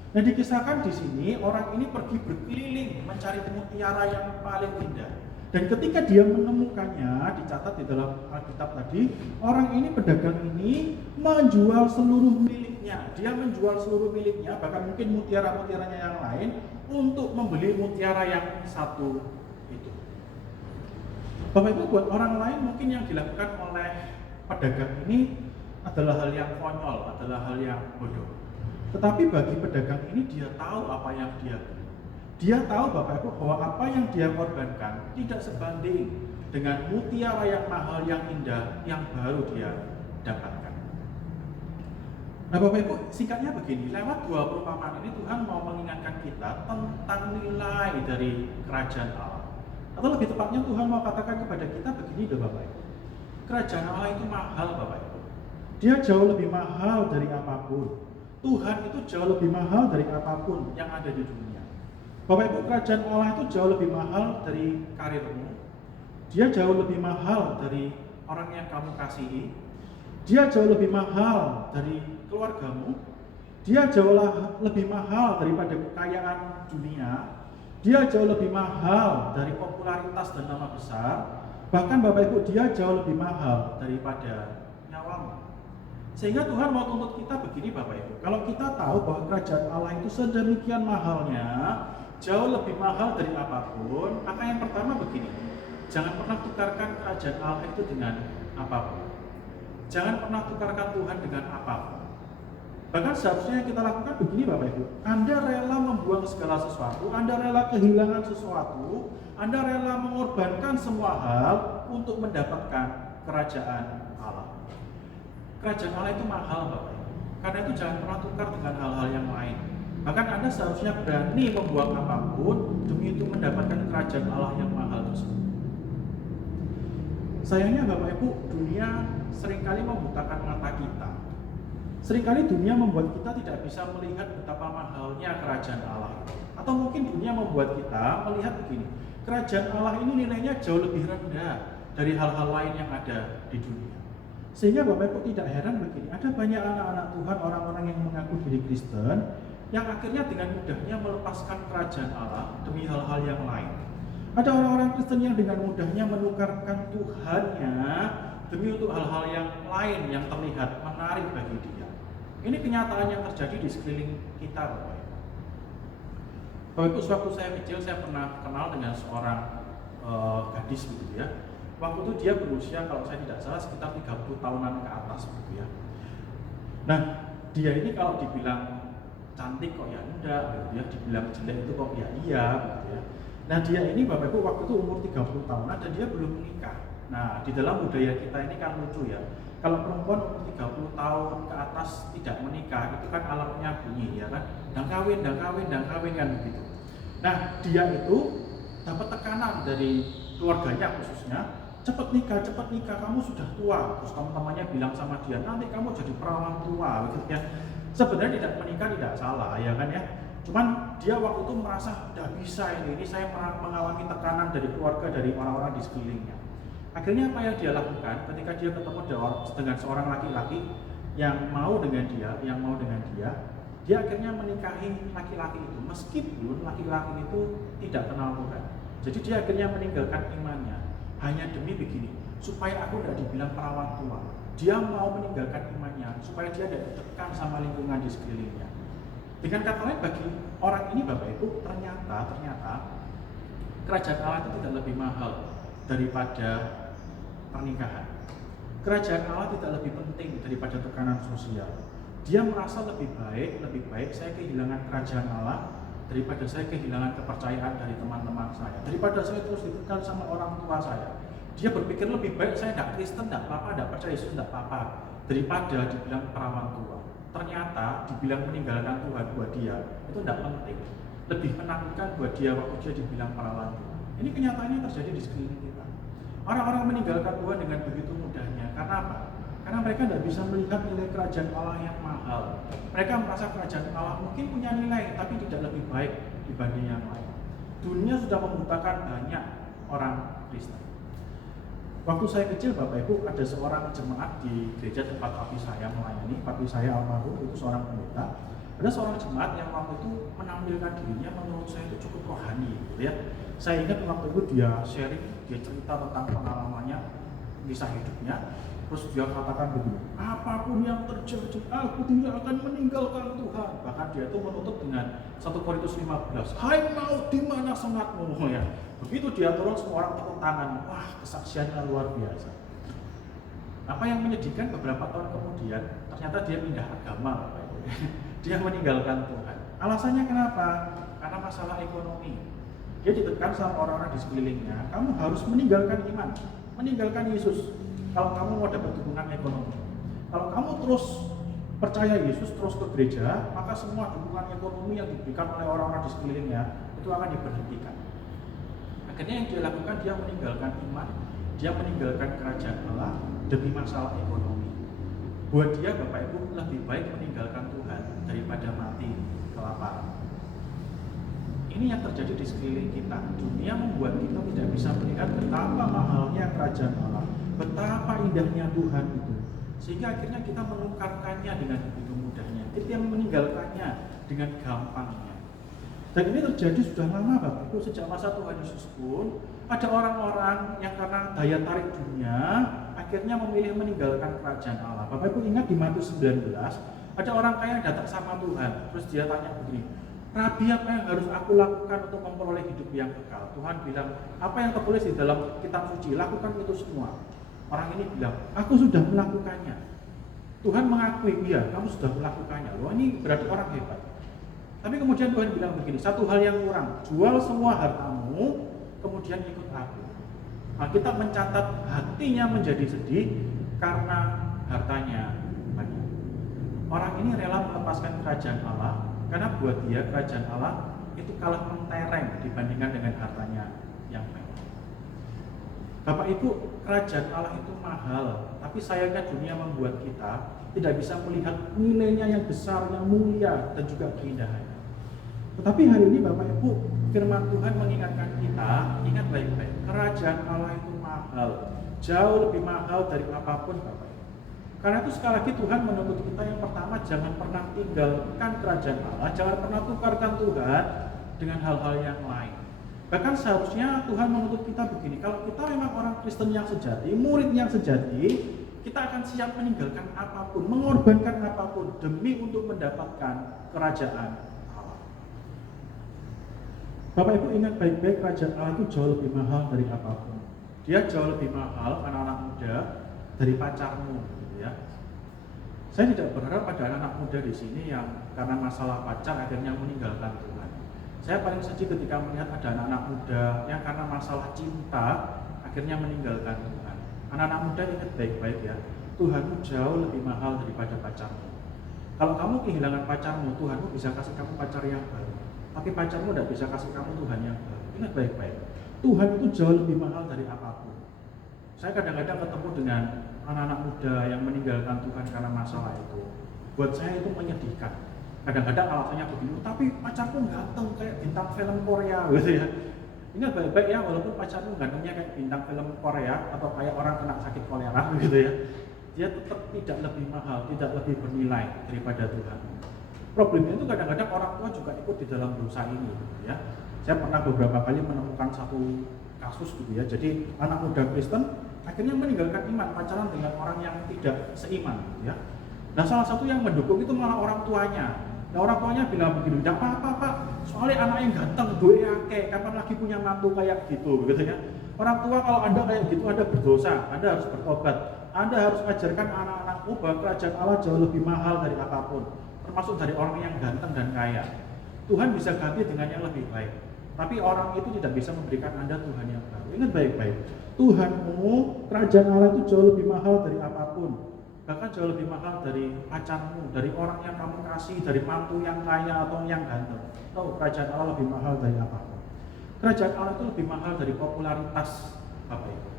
Nah dikisahkan di sini orang ini pergi berkeliling mencari mutiara yang paling indah. Dan ketika dia menemukannya, dicatat di dalam Alkitab tadi, orang ini, pedagang ini menjual seluruh miliknya. Dia menjual seluruh miliknya, bahkan mungkin mutiara-mutiaranya yang lain, untuk membeli mutiara yang satu itu. Bapak Ibu, buat orang lain mungkin yang dilakukan oleh pedagang ini adalah hal yang konyol, adalah hal yang bodoh. Tetapi bagi pedagang ini dia tahu apa yang dia beli. Dia tahu Bapak Ibu bahwa apa yang dia korbankan tidak sebanding dengan mutiara yang mahal, yang indah, yang baru dia dapatkan. Nah Bapak Ibu, singkatnya begini, lewat dua perumpamaan ini Tuhan mau mengingatkan kita tentang nilai dari kerajaan Allah. Atau lebih tepatnya Tuhan mau katakan kepada kita begini loh Bapak Ibu. Kerajaan Allah itu mahal Bapak Ibu. Dia jauh lebih mahal dari apapun. Tuhan itu jauh lebih mahal dari apapun yang ada di dunia. Bapak Ibu, kerajaan Allah itu jauh lebih mahal dari karirmu. Dia jauh lebih mahal dari orang yang kamu kasihi. Dia jauh lebih mahal dari keluargamu. Dia jauh lebih mahal daripada kekayaan dunia. Dia jauh lebih mahal dari popularitas dan nama besar. Bahkan Bapak Ibu, dia jauh lebih mahal daripada nyawamu. Sehingga Tuhan mau tuntut kita begini Bapak Ibu. Kalau kita tahu bahwa kerajaan Allah itu sedemikian mahalnya, jauh lebih mahal dari apapun, maka yang pertama begini. Jangan pernah tukarkan kerajaan Allah itu dengan apapun. Jangan pernah tukarkan Tuhan dengan apapun. Bahkan seharusnya yang kita lakukan begini Bapak Ibu. Anda rela membuang segala sesuatu, Anda rela kehilangan sesuatu, Anda rela mengorbankan semua hal untuk mendapatkan kerajaan Allah. Kerajaan Allah itu mahal Bapak Ibu. Karena itu jangan pernah tukar dengan hal-hal yang lain. Bahkan Anda seharusnya berani membuang apapun demi itu mendapatkan kerajaan Allah yang mahal tersebut. Sayangnya Bapak Ibu, dunia seringkali membutakan mata kita. Seringkali dunia membuat kita tidak bisa melihat betapa mahalnya kerajaan Allah. Atau mungkin dunia membuat kita melihat begini, kerajaan Allah ini nilainya jauh lebih rendah dari hal-hal lain yang ada di dunia. Sehingga Bapak Ibu tidak heran begini, ada banyak anak-anak Tuhan, orang-orang yang mengaku diri Kristen, yang akhirnya dengan mudahnya melepaskan kerajaan Allah demi hal-hal yang lain. Ada orang-orang Kristen yang dengan mudahnya menukarkan Tuhannya demi untuk hal-hal yang lain yang terlihat menarik bagi dia. Ini kenyataan yang terjadi di sekeliling kita, Bapak Ibu. Bapak Ibu, sewaktu saya kecil, saya pernah kenal dengan seorang gadis begitu ya. Waktu itu dia berusia, kalau saya tidak salah, sekitar 30 tahunan ke atas begitu ya. Nah, dia ini kalau dibilang cantik kok ya enggak gitu ya, dibilang jelek itu kok ya iya gitu ya. Nah, dia ini Bapak Ibu waktu itu umur 30 tahunan dan dia belum menikah. Nah, di dalam budaya kita ini kan lucu ya. Kalau perempuan umur 30 tahun ke atas tidak menikah, itu kan alarmnya bunyi ya kan. Dan kawin kan begitu. Nah, dia itu dapat tekanan dari keluarganya khususnya, cepat nikah, kamu sudah tua. Terus teman-temannya bilang sama dia, nanti kamu jadi perawan tua begitu ya. Sebenarnya tidak menikah tidak salah ya kan ya. Cuman dia waktu itu merasa tidak bisa ini saya mengalami tekanan dari keluarga, dari orang-orang di sekelilingnya. Akhirnya apa yang dia lakukan ketika dia ketemu dengan seorang laki-laki yang mau dengan dia, dia akhirnya menikahi laki-laki itu meskipun laki-laki itu tidak kenal Tuhan. Jadi dia akhirnya meninggalkan imannya hanya demi begini, supaya aku tidak dibilang perawan tua. Dia mau meninggalkan imannya supaya dia tidak ditekan sama lingkungan di sekelilingnya. Dengan kata lain, bagi orang ini Bapak Ibu, ternyata kerajaan Allah itu tidak lebih mahal daripada pernikahan. Kerajaan Allah tidak lebih penting daripada tekanan sosial. Dia merasa lebih baik saya kehilangan kerajaan Allah daripada saya kehilangan kepercayaan dari teman-teman saya, daripada saya terus ditekan sama orang tua saya. Dia berpikir lebih baik saya tidak Kristen, tidak apa-apa, tidak percaya Yesus, tidak apa-apa, daripada dibilang perawan tua. Ternyata dibilang meninggalkan Tuhan buat dia itu tidak penting. Lebih menakutkan buat dia waktu dia dibilang perawan tua. Ini kenyataannya terjadi di sekeliling kita. Orang-orang meninggalkan Tuhan dengan begitu mudahnya. Karena apa? Karena mereka tidak bisa melihat nilai kerajaan Allah yang mahal. Mereka merasa kerajaan Allah mungkin punya nilai, tapi tidak lebih baik dibanding yang lain. Dunia sudah membutakan banyak orang Kristen. Waktu saya kecil Bapak Ibu, ada seorang jemaat di gereja tempat papi saya melayani. Papi saya almarhum itu seorang pendeta. Ada seorang jemaat yang waktu itu menampilkan dirinya menurut saya itu cukup rohani gitu ya. Saya ingat waktu itu dia sharing, dia cerita tentang pengalamannya, kisah hidupnya. Terus dia katakan begini, apapun yang terjadi, aku tidak akan meninggalkan Tuhan. Bahkan dia itu menutup dengan 1 Korintus 15, hai maut di mana semangatmu ya. Begitu dia turun semua orang tepuk tangan, wah kesaksiannya luar biasa. Apa yang menyedihkan, beberapa tahun kemudian ternyata dia pindah agama, Bapak Ibu. Dia meninggalkan Tuhan. Alasannya kenapa? Karena masalah ekonomi. Dia ditekan sama orang-orang di sekelilingnya, kamu harus meninggalkan iman, meninggalkan Yesus kalau kamu mau dapat dukungan ekonomi. Kalau kamu terus percaya Yesus, terus ke gereja, maka semua dukungan ekonomi yang diberikan oleh orang-orang di sekelilingnya itu akan diberhentikan. Akhirnya yang dia lakukan, dia meninggalkan iman, dia meninggalkan kerajaan Allah demi masalah ekonomi. Buat dia, Bapak Ibu, lebih baik meninggalkan Tuhan daripada mati kelaparan. Ini yang terjadi di sekeliling kita. Dunia membuat kita tidak bisa melihat betapa mahalnya kerajaan Allah, betapa indahnya Tuhan itu. Sehingga akhirnya kita menukarkannya dengan begitu mudahnya. Kita meninggalkannya dengan gampangnya. Dan ini terjadi sudah lama, Bapak Ibu, sejak masa Tuhan Yesus pun ada orang-orang yang karena daya tarik dunia akhirnya memilih meninggalkan kerajaan Allah. Bapak Ibu ingat di Matius 19, ada orang kaya yang datang sama Tuhan, terus dia tanya begini, Rabi, apa yang harus aku lakukan untuk memperoleh hidup yang kekal? Tuhan bilang, apa yang tertulis di dalam kitab suci, lakukan itu semua. Orang ini bilang, aku sudah melakukannya. Tuhan mengakui, iya, kamu sudah melakukannya. Loh, ini berarti orang hebat. Tapi kemudian Tuhan bilang begini, satu hal yang kurang, jual semua hartamu, kemudian ikut aku. Nah, kita mencatat hatinya menjadi sedih karena hartanya banyak. Orang ini rela melepaskan kerajaan Allah, karena buat dia kerajaan Allah itu kalah mentereng dibandingkan dengan hartanya yang banyak. Bapak Ibu, kerajaan Allah itu mahal, tapi sayangnya dunia membuat kita tidak bisa melihat nilainya yang besar, yang mulia, dan juga keindahannya. Tetapi hari ini Bapak Ibu, firman Tuhan mengingatkan kita, ingat baik-baik, kerajaan Allah itu mahal, jauh lebih mahal dari apapun, Bapak Ibu. Karena itu sekali lagi Tuhan menuntut kita yang pertama, jangan pernah tinggalkan kerajaan Allah, jangan pernah tukarkan Tuhan dengan hal-hal yang lain. Bahkan seharusnya Tuhan menuntut kita begini, kalau kita memang orang Kristen yang sejati, murid yang sejati, kita akan siap meninggalkan apapun, mengorbankan apapun demi untuk mendapatkan kerajaan Allah. Bapak Ibu ingat baik-baik, kerajaan Allah itu jauh lebih mahal dari apapun. Dia jauh lebih mahal, anak-anak muda, dari pacarmu, gitu ya. Saya tidak berharap ada anak muda di sini yang karena masalah pacar akhirnya meninggalkan Tuhan. Saya paling sedih ketika melihat ada anak-anak muda yang karena masalah cinta akhirnya meninggalkan Tuhan. Anak-anak muda ingat baik-baik ya, Tuhanmu jauh lebih mahal daripada pacarmu. Kalau kamu kehilangan pacarmu, Tuhanmu bisa kasih kamu pacar yang baru. Tapi pacarmu tidak bisa kasih kamu Tuhan yang baru. Ingat baik-baik, Tuhan itu jauh lebih mahal dari apapun. Saya kadang-kadang ketemu dengan anak-anak muda yang meninggalkan Tuhan karena masalah itu. Buat saya itu menyedihkan. Kadang-kadang alasannya begini, tapi pacarku ganteng kayak bintang film Korea gitu ya. Ingat baik-baik ya, walaupun pacarmu gantengnya kayak bintang film Korea atau kayak orang kena sakit kolera gitu ya, dia tetap tidak lebih mahal, tidak lebih bernilai daripada Tuhan. Problemnya itu kadang-kadang orang tua juga ikut di dalam dosa ini gitu ya. Saya pernah beberapa kali menemukan satu kasus gitu ya. Jadi anak muda Kristen akhirnya meninggalkan iman, pacaran dengan orang yang tidak seiman gitu ya. Nah, salah satu yang mendukung itu malah orang tuanya. Nah, orang tuanya bilang begini, "Enggak apa-apa, Pak. Soalnya anak yang ganteng, duwe akeh, kapan lagi punya mantu kayak gitu." Gitu ya. Orang tua kalau Anda kayak gitu, Anda berdosa, Anda harus bertobat. Anda harus ajarkan anak-anakmu bahwa kerajaan Allah jauh lebih mahal dari apapun, termasuk dari orang yang ganteng dan kaya. Tuhan bisa ganti dengan yang lebih baik. Tapi orang itu tidak bisa memberikan Anda Tuhan yang baru. Ingat baik-baik, Tuhanmu, kerajaan Allah itu jauh lebih mahal dari apapun. Bahkan jauh lebih mahal dari pacarmu, dari orang yang kamu kasih, dari mantu yang kaya atau yang ganteng. Tahu, kerajaan Allah lebih mahal dari apapun. Kerajaan Allah itu lebih mahal dari popularitas, Bapak Ibu.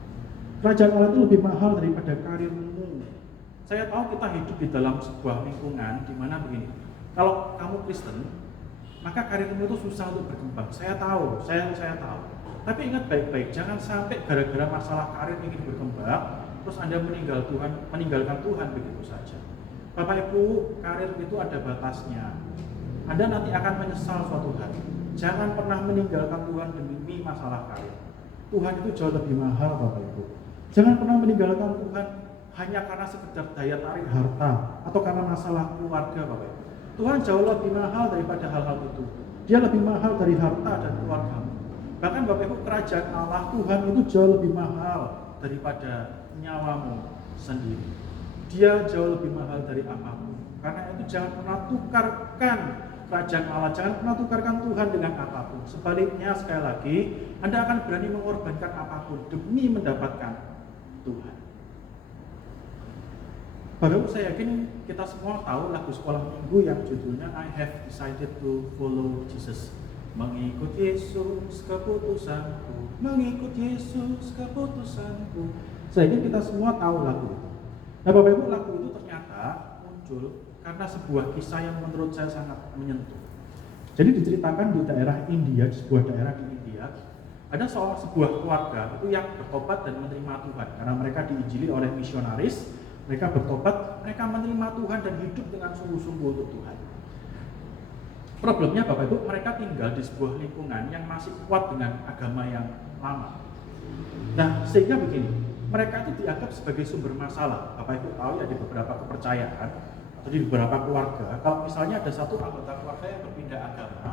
Kerajaan Allah itu lebih mahal daripada karirmu. Saya tahu kita hidup di dalam sebuah lingkungan di mana begini. Kalau kamu Kristen, maka karirmu itu susah untuk berkembang. Saya tahu, saya tahu. Tapi ingat baik-baik, jangan sampai gara-gara masalah karir ingin berkembang, terus Anda meninggalkan Tuhan begitu saja. Bapak Ibu, karir itu ada batasnya. Anda nanti akan menyesal suatu hari. Jangan pernah meninggalkan Tuhan demi masalah karir. Tuhan itu jauh lebih mahal, Bapak Ibu. Jangan pernah meninggalkan Tuhan hanya karena sekedar daya tarik harta atau karena masalah keluarga, Bapak Ibu. Tuhan jauh lebih mahal daripada hal-hal itu. Dia lebih mahal dari harta dan keluargamu. Bahkan Bapak Ibu, kerajaan Allah, Tuhan itu jauh lebih mahal daripada nyawamu. sendiri. Dia jauh lebih mahal dari apapun. Karena itu jangan pernah tukarkan kerajaan Allah, jangan pernah tukarkan Tuhan dengan apapun. Sebaliknya sekali lagi, Anda akan berani mengorbankan apapun demi mendapatkan Tuhan. Bapak Ibu, saya yakin kita semua tahu lagu sekolah minggu yang judulnya I have decided to follow Jesus. Mengikut Yesus keputusanku, mengikut Yesus keputusanku. Saya yakin kita semua tahu lagu itu. Nah Bapak Ibu, lagu itu ternyata muncul karena sebuah kisah yang menurut saya sangat menyentuh. Jadi diceritakan di daerah India, di sebuah daerah di India, ada sebuah keluarga itu yang bertobat dan menerima Tuhan karena mereka diinjili oleh misionaris. Mereka bertobat, mereka menerima Tuhan dan hidup dengan sungguh-sungguh untuk Tuhan. Problemnya Bapak Ibu, mereka tinggal di sebuah lingkungan yang masih kuat dengan agama yang lama. Nah, sehingga begini, mereka itu dianggap sebagai sumber masalah. Bapak Ibu tahu ya, di beberapa kepercayaan atau di beberapa keluarga, kalau misalnya ada satu anggota keluarga yang berpindah agama,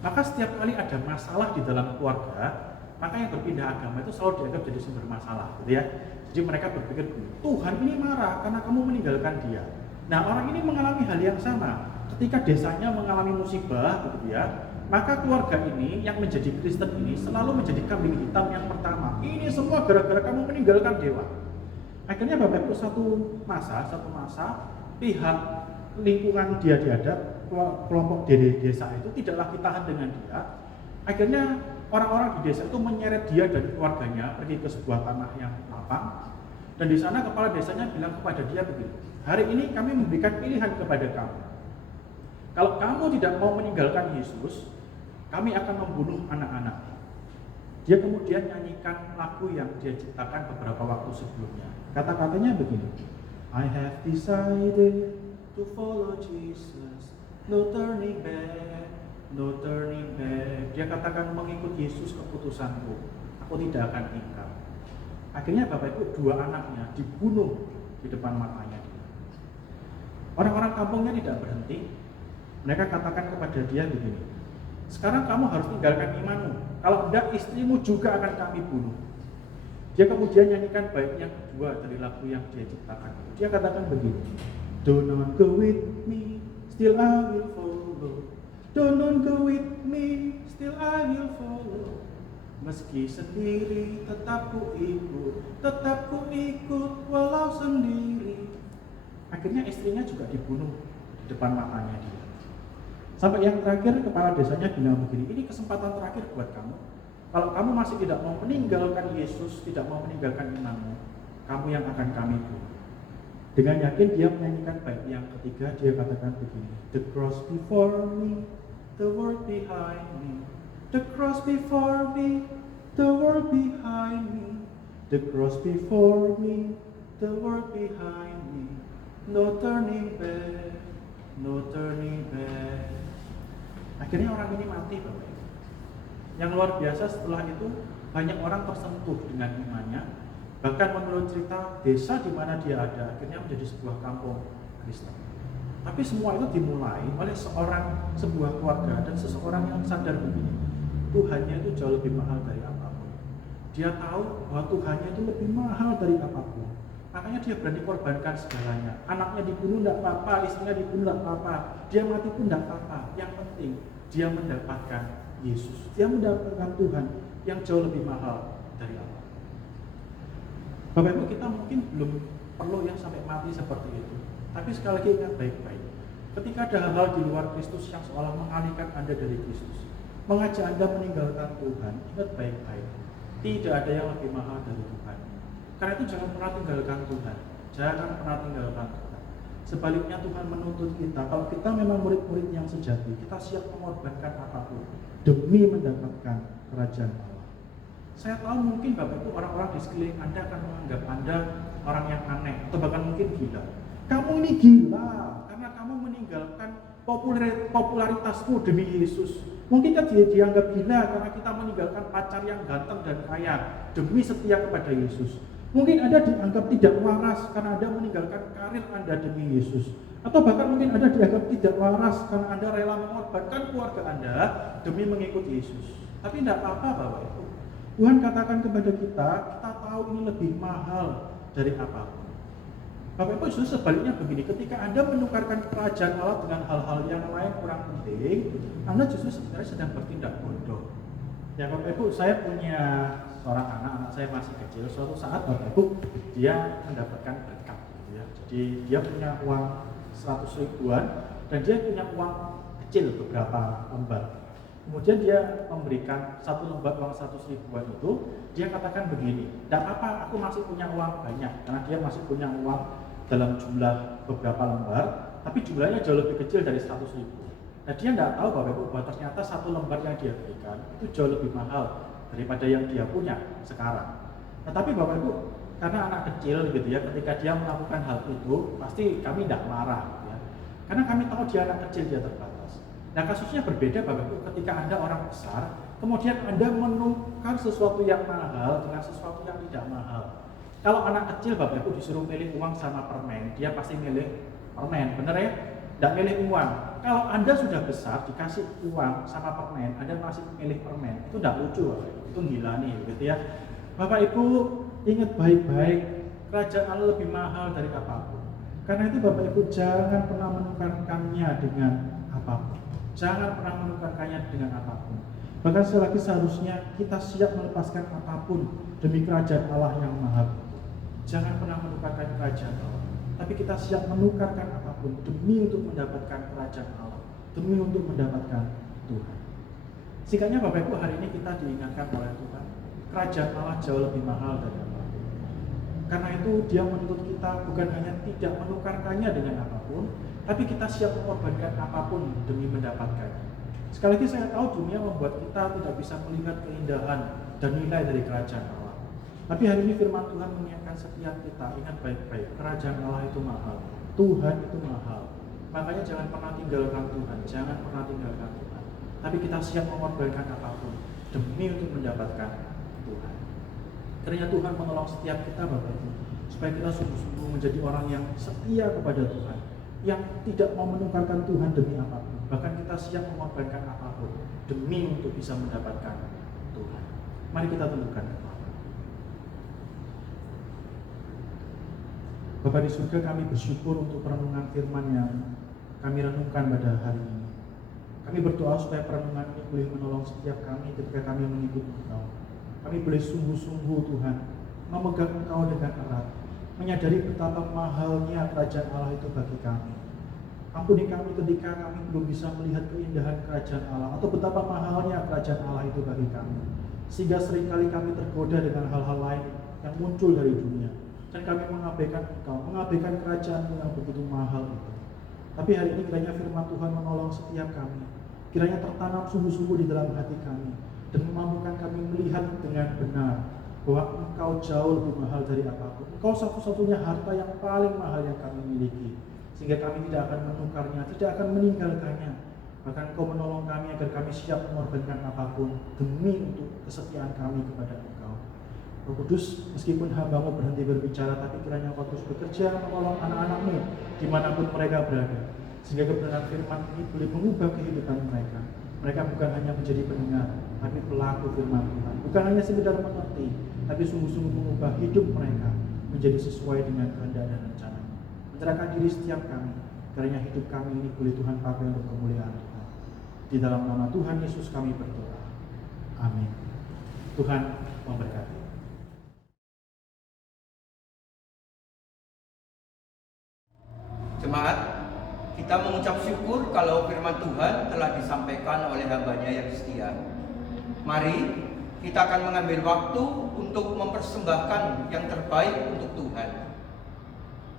maka setiap kali ada masalah di dalam keluarga, maka yang berpindah agama itu selalu dianggap jadi sumber masalah, gitu ya. Jadi mereka berpikir, Tuhan ini marah karena kamu meninggalkan dia. Nah, orang ini mengalami hal yang sama. Ketika desanya mengalami musibah, gitu ya, maka keluarga ini yang menjadi Kristen ini selalu menjadi kambing hitam yang pertama. Ini semua gara-gara kamu meninggalkan dewa. Akhirnya Bapak Ibu, satu masa pihak lingkungan dia ada kelompok di desa itu tidak lagi tahan dengan dia. Akhirnya orang-orang di desa itu menyeret dia dan keluarganya pergi ke sebuah tanah yang lapang, dan di sana kepala desanya bilang kepada dia begini, hari ini kami memberikan pilihan kepada kamu. Kalau kamu tidak mau meninggalkan Yesus, kami akan membunuh anak-anak. Dia kemudian nyanyikan lagu yang dia ciptakan beberapa waktu sebelumnya. Kata-katanya begini, I have decided to follow Jesus, no turning back, no turning back. Dia katakan mengikut Yesus keputusanku, aku tidak akan ingkar. Akhirnya Bapak Ibu, dua anaknya dibunuh di depan matanya dia. Orang-orang kampungnya tidak berhenti. Mereka katakan kepada dia begini, sekarang kamu harus tinggalkan imanmu, kalau tidak istrimu juga akan kami bunuh. Dia kemudian nyanyikan bait yang kedua dari lagu yang dia ciptakan. Dia katakan begini, do not go with me, still I will follow. Do not go with me, still I will follow. Meski sendiri tetap ku ikut walau sendiri. Akhirnya istrinya juga dibunuh di depan matanya dia. Sampai yang terakhir kepala desanya bilang begini, ini kesempatan terakhir buat kamu. Kalau kamu masih tidak mau meninggalkan Yesus, tidak mau meninggalkan imanmu, kamu yang akan kami bunuh. Dengan yakin dia menyanyikan bait yang ketiga, dia katakan begini, the cross before me, the world behind me. The cross before me, the world behind me. The cross before me, the world behind me. No turning back, no turning back. Akhirnya orang ini mati Bapak Ibu. Yang luar biasa setelah itu banyak orang tersentuh dengan imannya. Bahkan menurut cerita desa di mana dia ada akhirnya menjadi sebuah kampung Kristen. Tapi semua itu dimulai oleh sebuah keluarga dan seseorang yang sadar begini, Tuhannya itu jauh lebih mahal dari apapun. Dia tahu bahwa Tuhannya itu lebih mahal dari apapun. Makanya dia berani korbankan segalanya. Anaknya dibunuh tidak apa-apa, istrinya dibunuh tidak apa-apa, dia mati pun tidak apa-apa. Yang penting dia mendapatkan Yesus. Dia mendapatkan Tuhan yang jauh lebih mahal dari apa. Bapak Ibu, kita mungkin belum perlu yang sampai mati seperti itu. Tapi sekali lagi ingat baik-baik. Ketika ada hal-hal di luar Kristus yang seolah mengalihkan Anda dari Kristus, mengajak Anda meninggalkan Tuhan, ingat baik-baik. Tidak ada yang lebih mahal dari Tuhan. Karena itu jangan pernah tinggalkan Tuhan. Jangan pernah tinggalkan Tuhan. Sebaliknya Tuhan menuntut kita, kalau kita memang murid-murid yang sejati, kita siap mengorbankan apapun demi mendapatkan kerajaan Allah. Saya tahu mungkin Bapak Ibu, orang-orang di sekeliling Anda akan menganggap Anda orang yang aneh atau bahkan mungkin gila. Kamu ini gila karena kamu meninggalkan popularitasmu demi Yesus. Mungkin kan dia dianggap gila karena kita meninggalkan pacar yang ganteng dan kaya demi setia kepada Yesus. Mungkin Anda dianggap tidak waras karena Anda meninggalkan karir Anda demi Yesus. Atau bahkan mungkin Anda dianggap tidak waras karena Anda rela mengorbankan keluarga Anda demi mengikuti Yesus. Tapi tidak apa-apa Bapak Ibu. Tuhan katakan kepada kita, kita tahu ini lebih mahal dari apapun. Bapak Ibu justru sebaliknya begini, ketika Anda menukarkan kerajaan Allah dengan hal-hal yang lain kurang penting, Anda justru sebenarnya sedang bertindak bodoh. Ya Bapak Ibu, saya punya seorang anak saya masih kecil. Suatu saat Bapak Ibu, dia mendapatkan berkat gitu ya. Jadi dia punya uang 100 ribuan dan dia punya uang kecil beberapa lembar. Kemudian dia memberikan satu lembar uang 100 ribuan itu, dia katakan begini, tidak apa-apa, aku masih punya uang banyak, karena dia masih punya uang dalam jumlah beberapa lembar, tapi jumlahnya jauh lebih kecil dari 100 ribu. Nah dia tidak tahu Bapak Ibu bahwa ternyata satu lembar yang dia berikan itu jauh lebih mahal daripada yang dia punya sekarang. Tetapi Bapak Ibu, karena anak kecil gitu ya, ketika dia melakukan hal itu, pasti kami tidak marah gitu ya. Karena kami tahu dia anak kecil, dia terbatas. Nah kasusnya berbeda Bapak Ibu, ketika Anda orang besar, kemudian Anda menukar sesuatu yang mahal dengan sesuatu yang tidak mahal. Kalau anak kecil Bapak Ibu disuruh milih uang sama permen, dia pasti milih permen, bener ya? Tidak milih uang. Kalau Anda sudah besar dikasih uang sama permen, Anda masih milih permen, itu tidak lucu Bapak Ibu, itu gila nih gitu ya. Bapak Ibu ingat baik-baik, kerajaan Allah lebih mahal dari apapun. Karena itu Bapak Ibu jangan pernah menukarkannya dengan apapun. Jangan pernah menukarkannya dengan apapun. Bahkan sekali lagi seharusnya kita siap melepaskan apapun demi kerajaan Allah yang mahal. Jangan pernah menukarkan kerajaan Allah, tapi kita siap menukarkan apapun demi untuk mendapatkan kerajaan Allah, demi untuk mendapatkan Tuhan. Singkatnya Bapak Ibu, hari ini kita diingatkan oleh Tuhan, kerajaan Allah jauh lebih mahal dari apapun. Karena itu dia menuntut kita bukan hanya tidak menukarkannya dengan apapun, tapi kita siap mengorbankan apapun demi mendapatkannya. Sekali lagi saya tahu dunia membuat kita tidak bisa melihat keindahan dan nilai dari kerajaan Allah. Tapi hari ini firman Tuhan mengingatkan setiap kita, ingat baik-baik, kerajaan Allah itu mahal, Tuhan itu mahal. Makanya jangan pernah tinggalkan Tuhan, jangan pernah tinggalkan Tuhan. Tapi kita siap mengorbankan apapun demi untuk mendapatkan Tuhan. Karena Tuhan menolong setiap kita Bapak Ibu, supaya kita sungguh-sungguh menjadi orang yang setia kepada Tuhan, yang tidak mau menukarkan Tuhan demi apapun. Bahkan kita siap mengorbankan apapun demi untuk bisa mendapatkan Tuhan. Mari kita tundukkan kepala. Bapa di surga, kami bersyukur untuk perenungan firman yang kami renungkan pada hari ini. Kami berdoa supaya perenungan ini boleh menolong setiap kami ketika kami mengikuti Engkau. Kami boleh sungguh-sungguh Tuhan memegang Engkau dengan erat, menyadari betapa mahalnya kerajaan Allah itu bagi kami. Ampuni kami ketika kami belum bisa melihat keindahan kerajaan Allah, atau betapa mahalnya kerajaan Allah itu bagi kami, sehingga seringkali kami tergoda dengan hal-hal lain yang muncul dari dunia, dan kami mengabaikan Engkau, mengabaikan kerajaan yang begitu mahal itu. Tapi hari ini kiranya firman Tuhan menolong setiap kami, kiranya tertanam sungguh-sungguh di dalam hati kami, dan memampukan kami melihat dengan benar bahwa Engkau jauh lebih mahal dari apapun. Engkau satu-satunya harta yang paling mahal yang kami miliki, sehingga kami tidak akan menukarnya, tidak akan meninggalkannya. Bahkan Engkau menolong kami agar kami siap mengorbankan apapun demi untuk kesetiaan kami kepada Engkau. Roh Kudus, meskipun hamba-Mu berhenti berbicara, tapi kiranya Engkau terus bekerja menolong anak-anak-Mu dimanapun mereka berada, sehingga kebenaran firman ini boleh mengubah kehidupan mereka. Mereka bukan hanya menjadi pendengar, tapi pelaku firman Tuhan. Bukan hanya sekedar mengerti, tapi sungguh-sungguh mengubah hidup mereka menjadi sesuai dengan kehendak dan rencana. Menyerahkan diri setiap kami, karena hidup kami ini boleh Tuhan pakai untuk kemuliaan Tuhan. Di dalam nama Tuhan Yesus kami berdoa. Amin. Tuhan memberkati. Jemaat, kita mengucap syukur kalau firman Tuhan telah disampaikan oleh hamba-Nya yang setia. Mari kita akan mengambil waktu untuk mempersembahkan yang terbaik untuk Tuhan.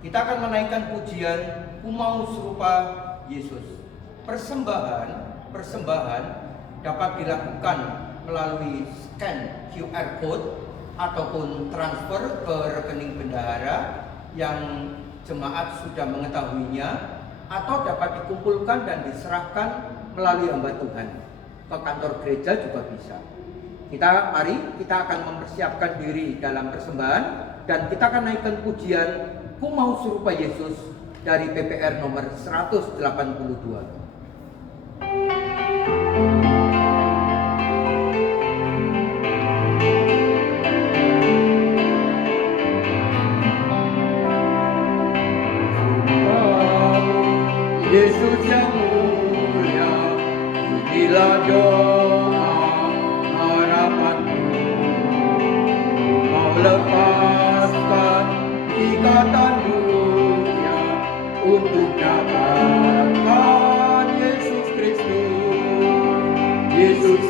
Kita akan menaikkan pujian "Ku Mau Serupa Yesus". Persembahan dapat dilakukan melalui scan QR code ataupun transfer ke rekening bendahara yang jemaat sudah mengetahuinya, atau dapat dikumpulkan dan diserahkan melalui hamba Tuhan ke kantor gereja juga bisa. Mari kita akan mempersiapkan diri dalam persembahan, dan kita akan naikkan pujian "Ku Mau Serupa Yesus" dari PPR nomor 182.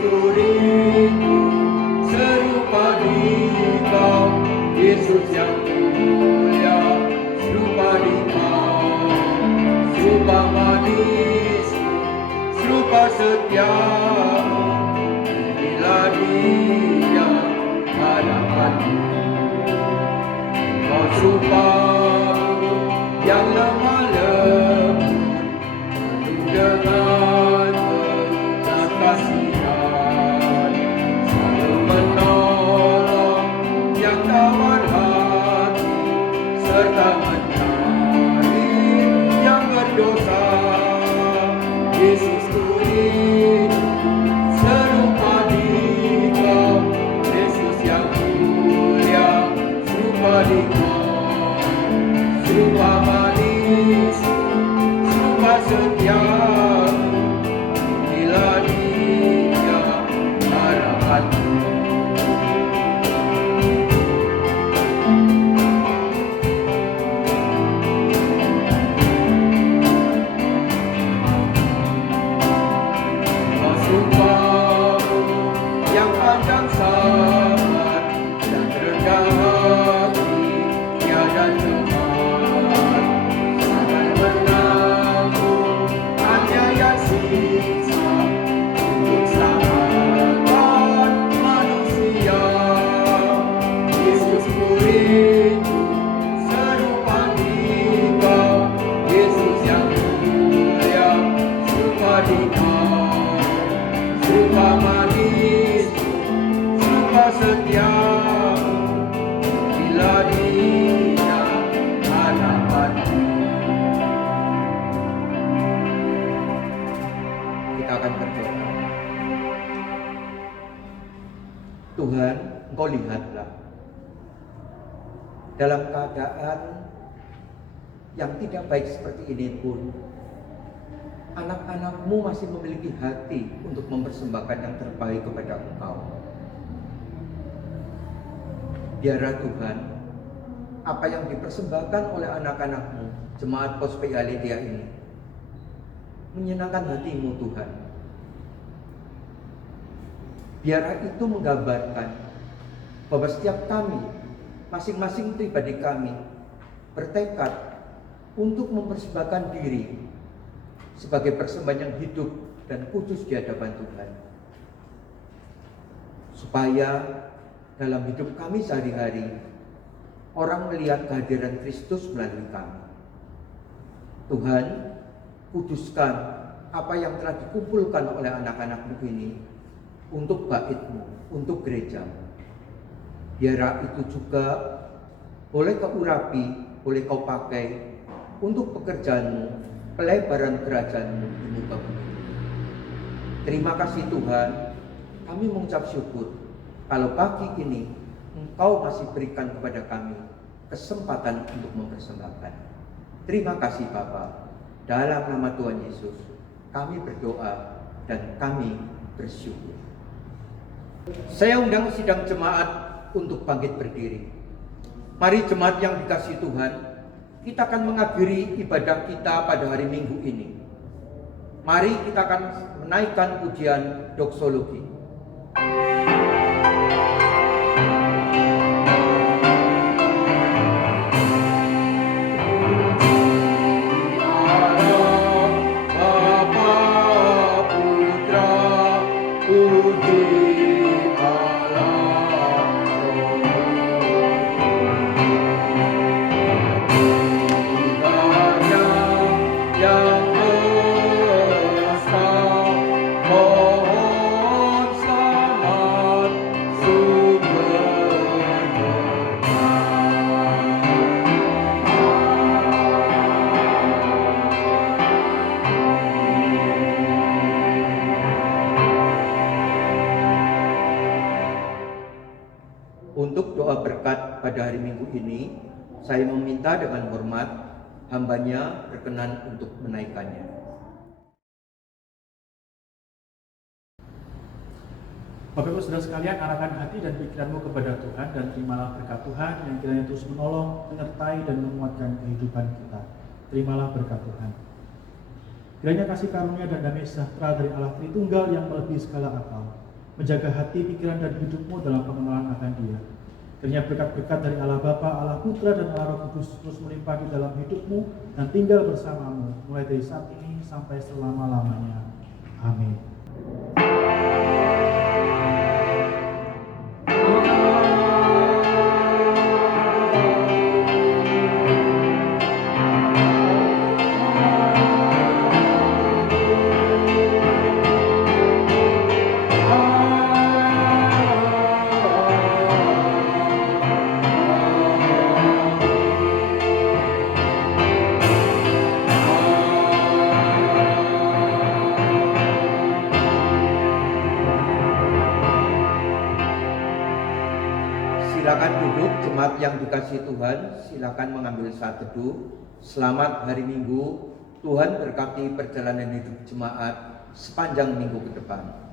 ku rindu serupa Dikau, Yesus yang mulia, serupa Dikau, serupa manis, serupa setiamu, bila Dia hadapanmu. Kau serupa yang lemah lembut, penuh dengan belas kasihan, selalu menolong yang tawar hati, serta mencari yang berdosa. Yesus ku rindu serupa Dikau, Yesus yang mulia, serupa Dikau, serupa manis, serupa setiamu, bila Dia harapanmu. Kau sumpamu yang panjang sabar dan rendah hati, tiada cemas, sabar menanggung aniaya siksa untuk selamatkan manusia. Yesus ku rindu serupa Dikau, Yesus yang mulia, serupa Dikau, serupa manis, serupa setiamu, bila Dia hadapanmu. Kita akan berdoa. Tuhan, Engkau lihatlah, dalam keadaan yang tidak baik seperti ini pun, anak-anak-Mu masih memiliki hati untuk mempersembahkan yang terbaik kepada Engkau. Biarlah Tuhan, apa yang dipersembahkan oleh anak-anak-Mu, jemaat Pospei Aletheia ini, menyenangkan hati-Mu Tuhan. Biarlah itu menggambarkan bahwa setiap kami, masing-masing pribadi kami, bertekad untuk mempersembahkan diri sebagai persembahan yang hidup dan kudus di hadapan Tuhan, supaya dalam hidup kami sehari-hari orang melihat kehadiran Kristus melalui kami. Tuhan, kuduskan apa yang telah dikumpulkan oleh anak-anak-Mu ini untuk bait-Mu, untuk gereja-Mu. Biarlah itu juga boleh Kau urapi, boleh Kau pakai untuk pekerjaan-Mu, pelebaran kerajaan-Mu di muka bumi. Terima kasih Tuhan, kami mengucap syukur kalau pagi ini Engkau masih berikan kepada kami kesempatan untuk mempersembahkan. Terima kasih Bapa. Dalam nama Tuhan Yesus, kami berdoa dan kami bersyukur. Saya undang sidang jemaat untuk bangkit berdiri. Mari jemaat yang dikasihi Tuhan, kita akan mengakhiri ibadah kita pada hari Minggu ini. Mari kita akan menaikkan pujian doksologi. Untuk doa berkat pada hari Minggu ini, saya meminta dengan hormat hambanya berkenan untuk menaikkannya. Bapak Ibu Saudara sekalian, arahkan hati dan pikiranmu kepada Tuhan dan terimalah berkat Tuhan yang kiranya terus menolong, menyertai dan menguatkan kehidupan kita. Terimalah berkat Tuhan. Kiranya kasih karunia dan damai sejahtera dari Allah Tritunggal yang melebihi segala akal menjaga hati, pikiran, dan hidupmu dalam pengenalan akan Dia. Kiranya berkat-berkat dari Allah Bapa, Allah Putra, dan Allah Roh Kudus terus melimpah di dalam hidupmu dan tinggal bersamamu mulai dari saat ini sampai selama-lamanya. Amin. Silakan duduk, jemaat yang dikasihi Tuhan, silakan mengambil saat teduh. Selamat hari Minggu, Tuhan berkati perjalanan hidup jemaat sepanjang minggu ke depan.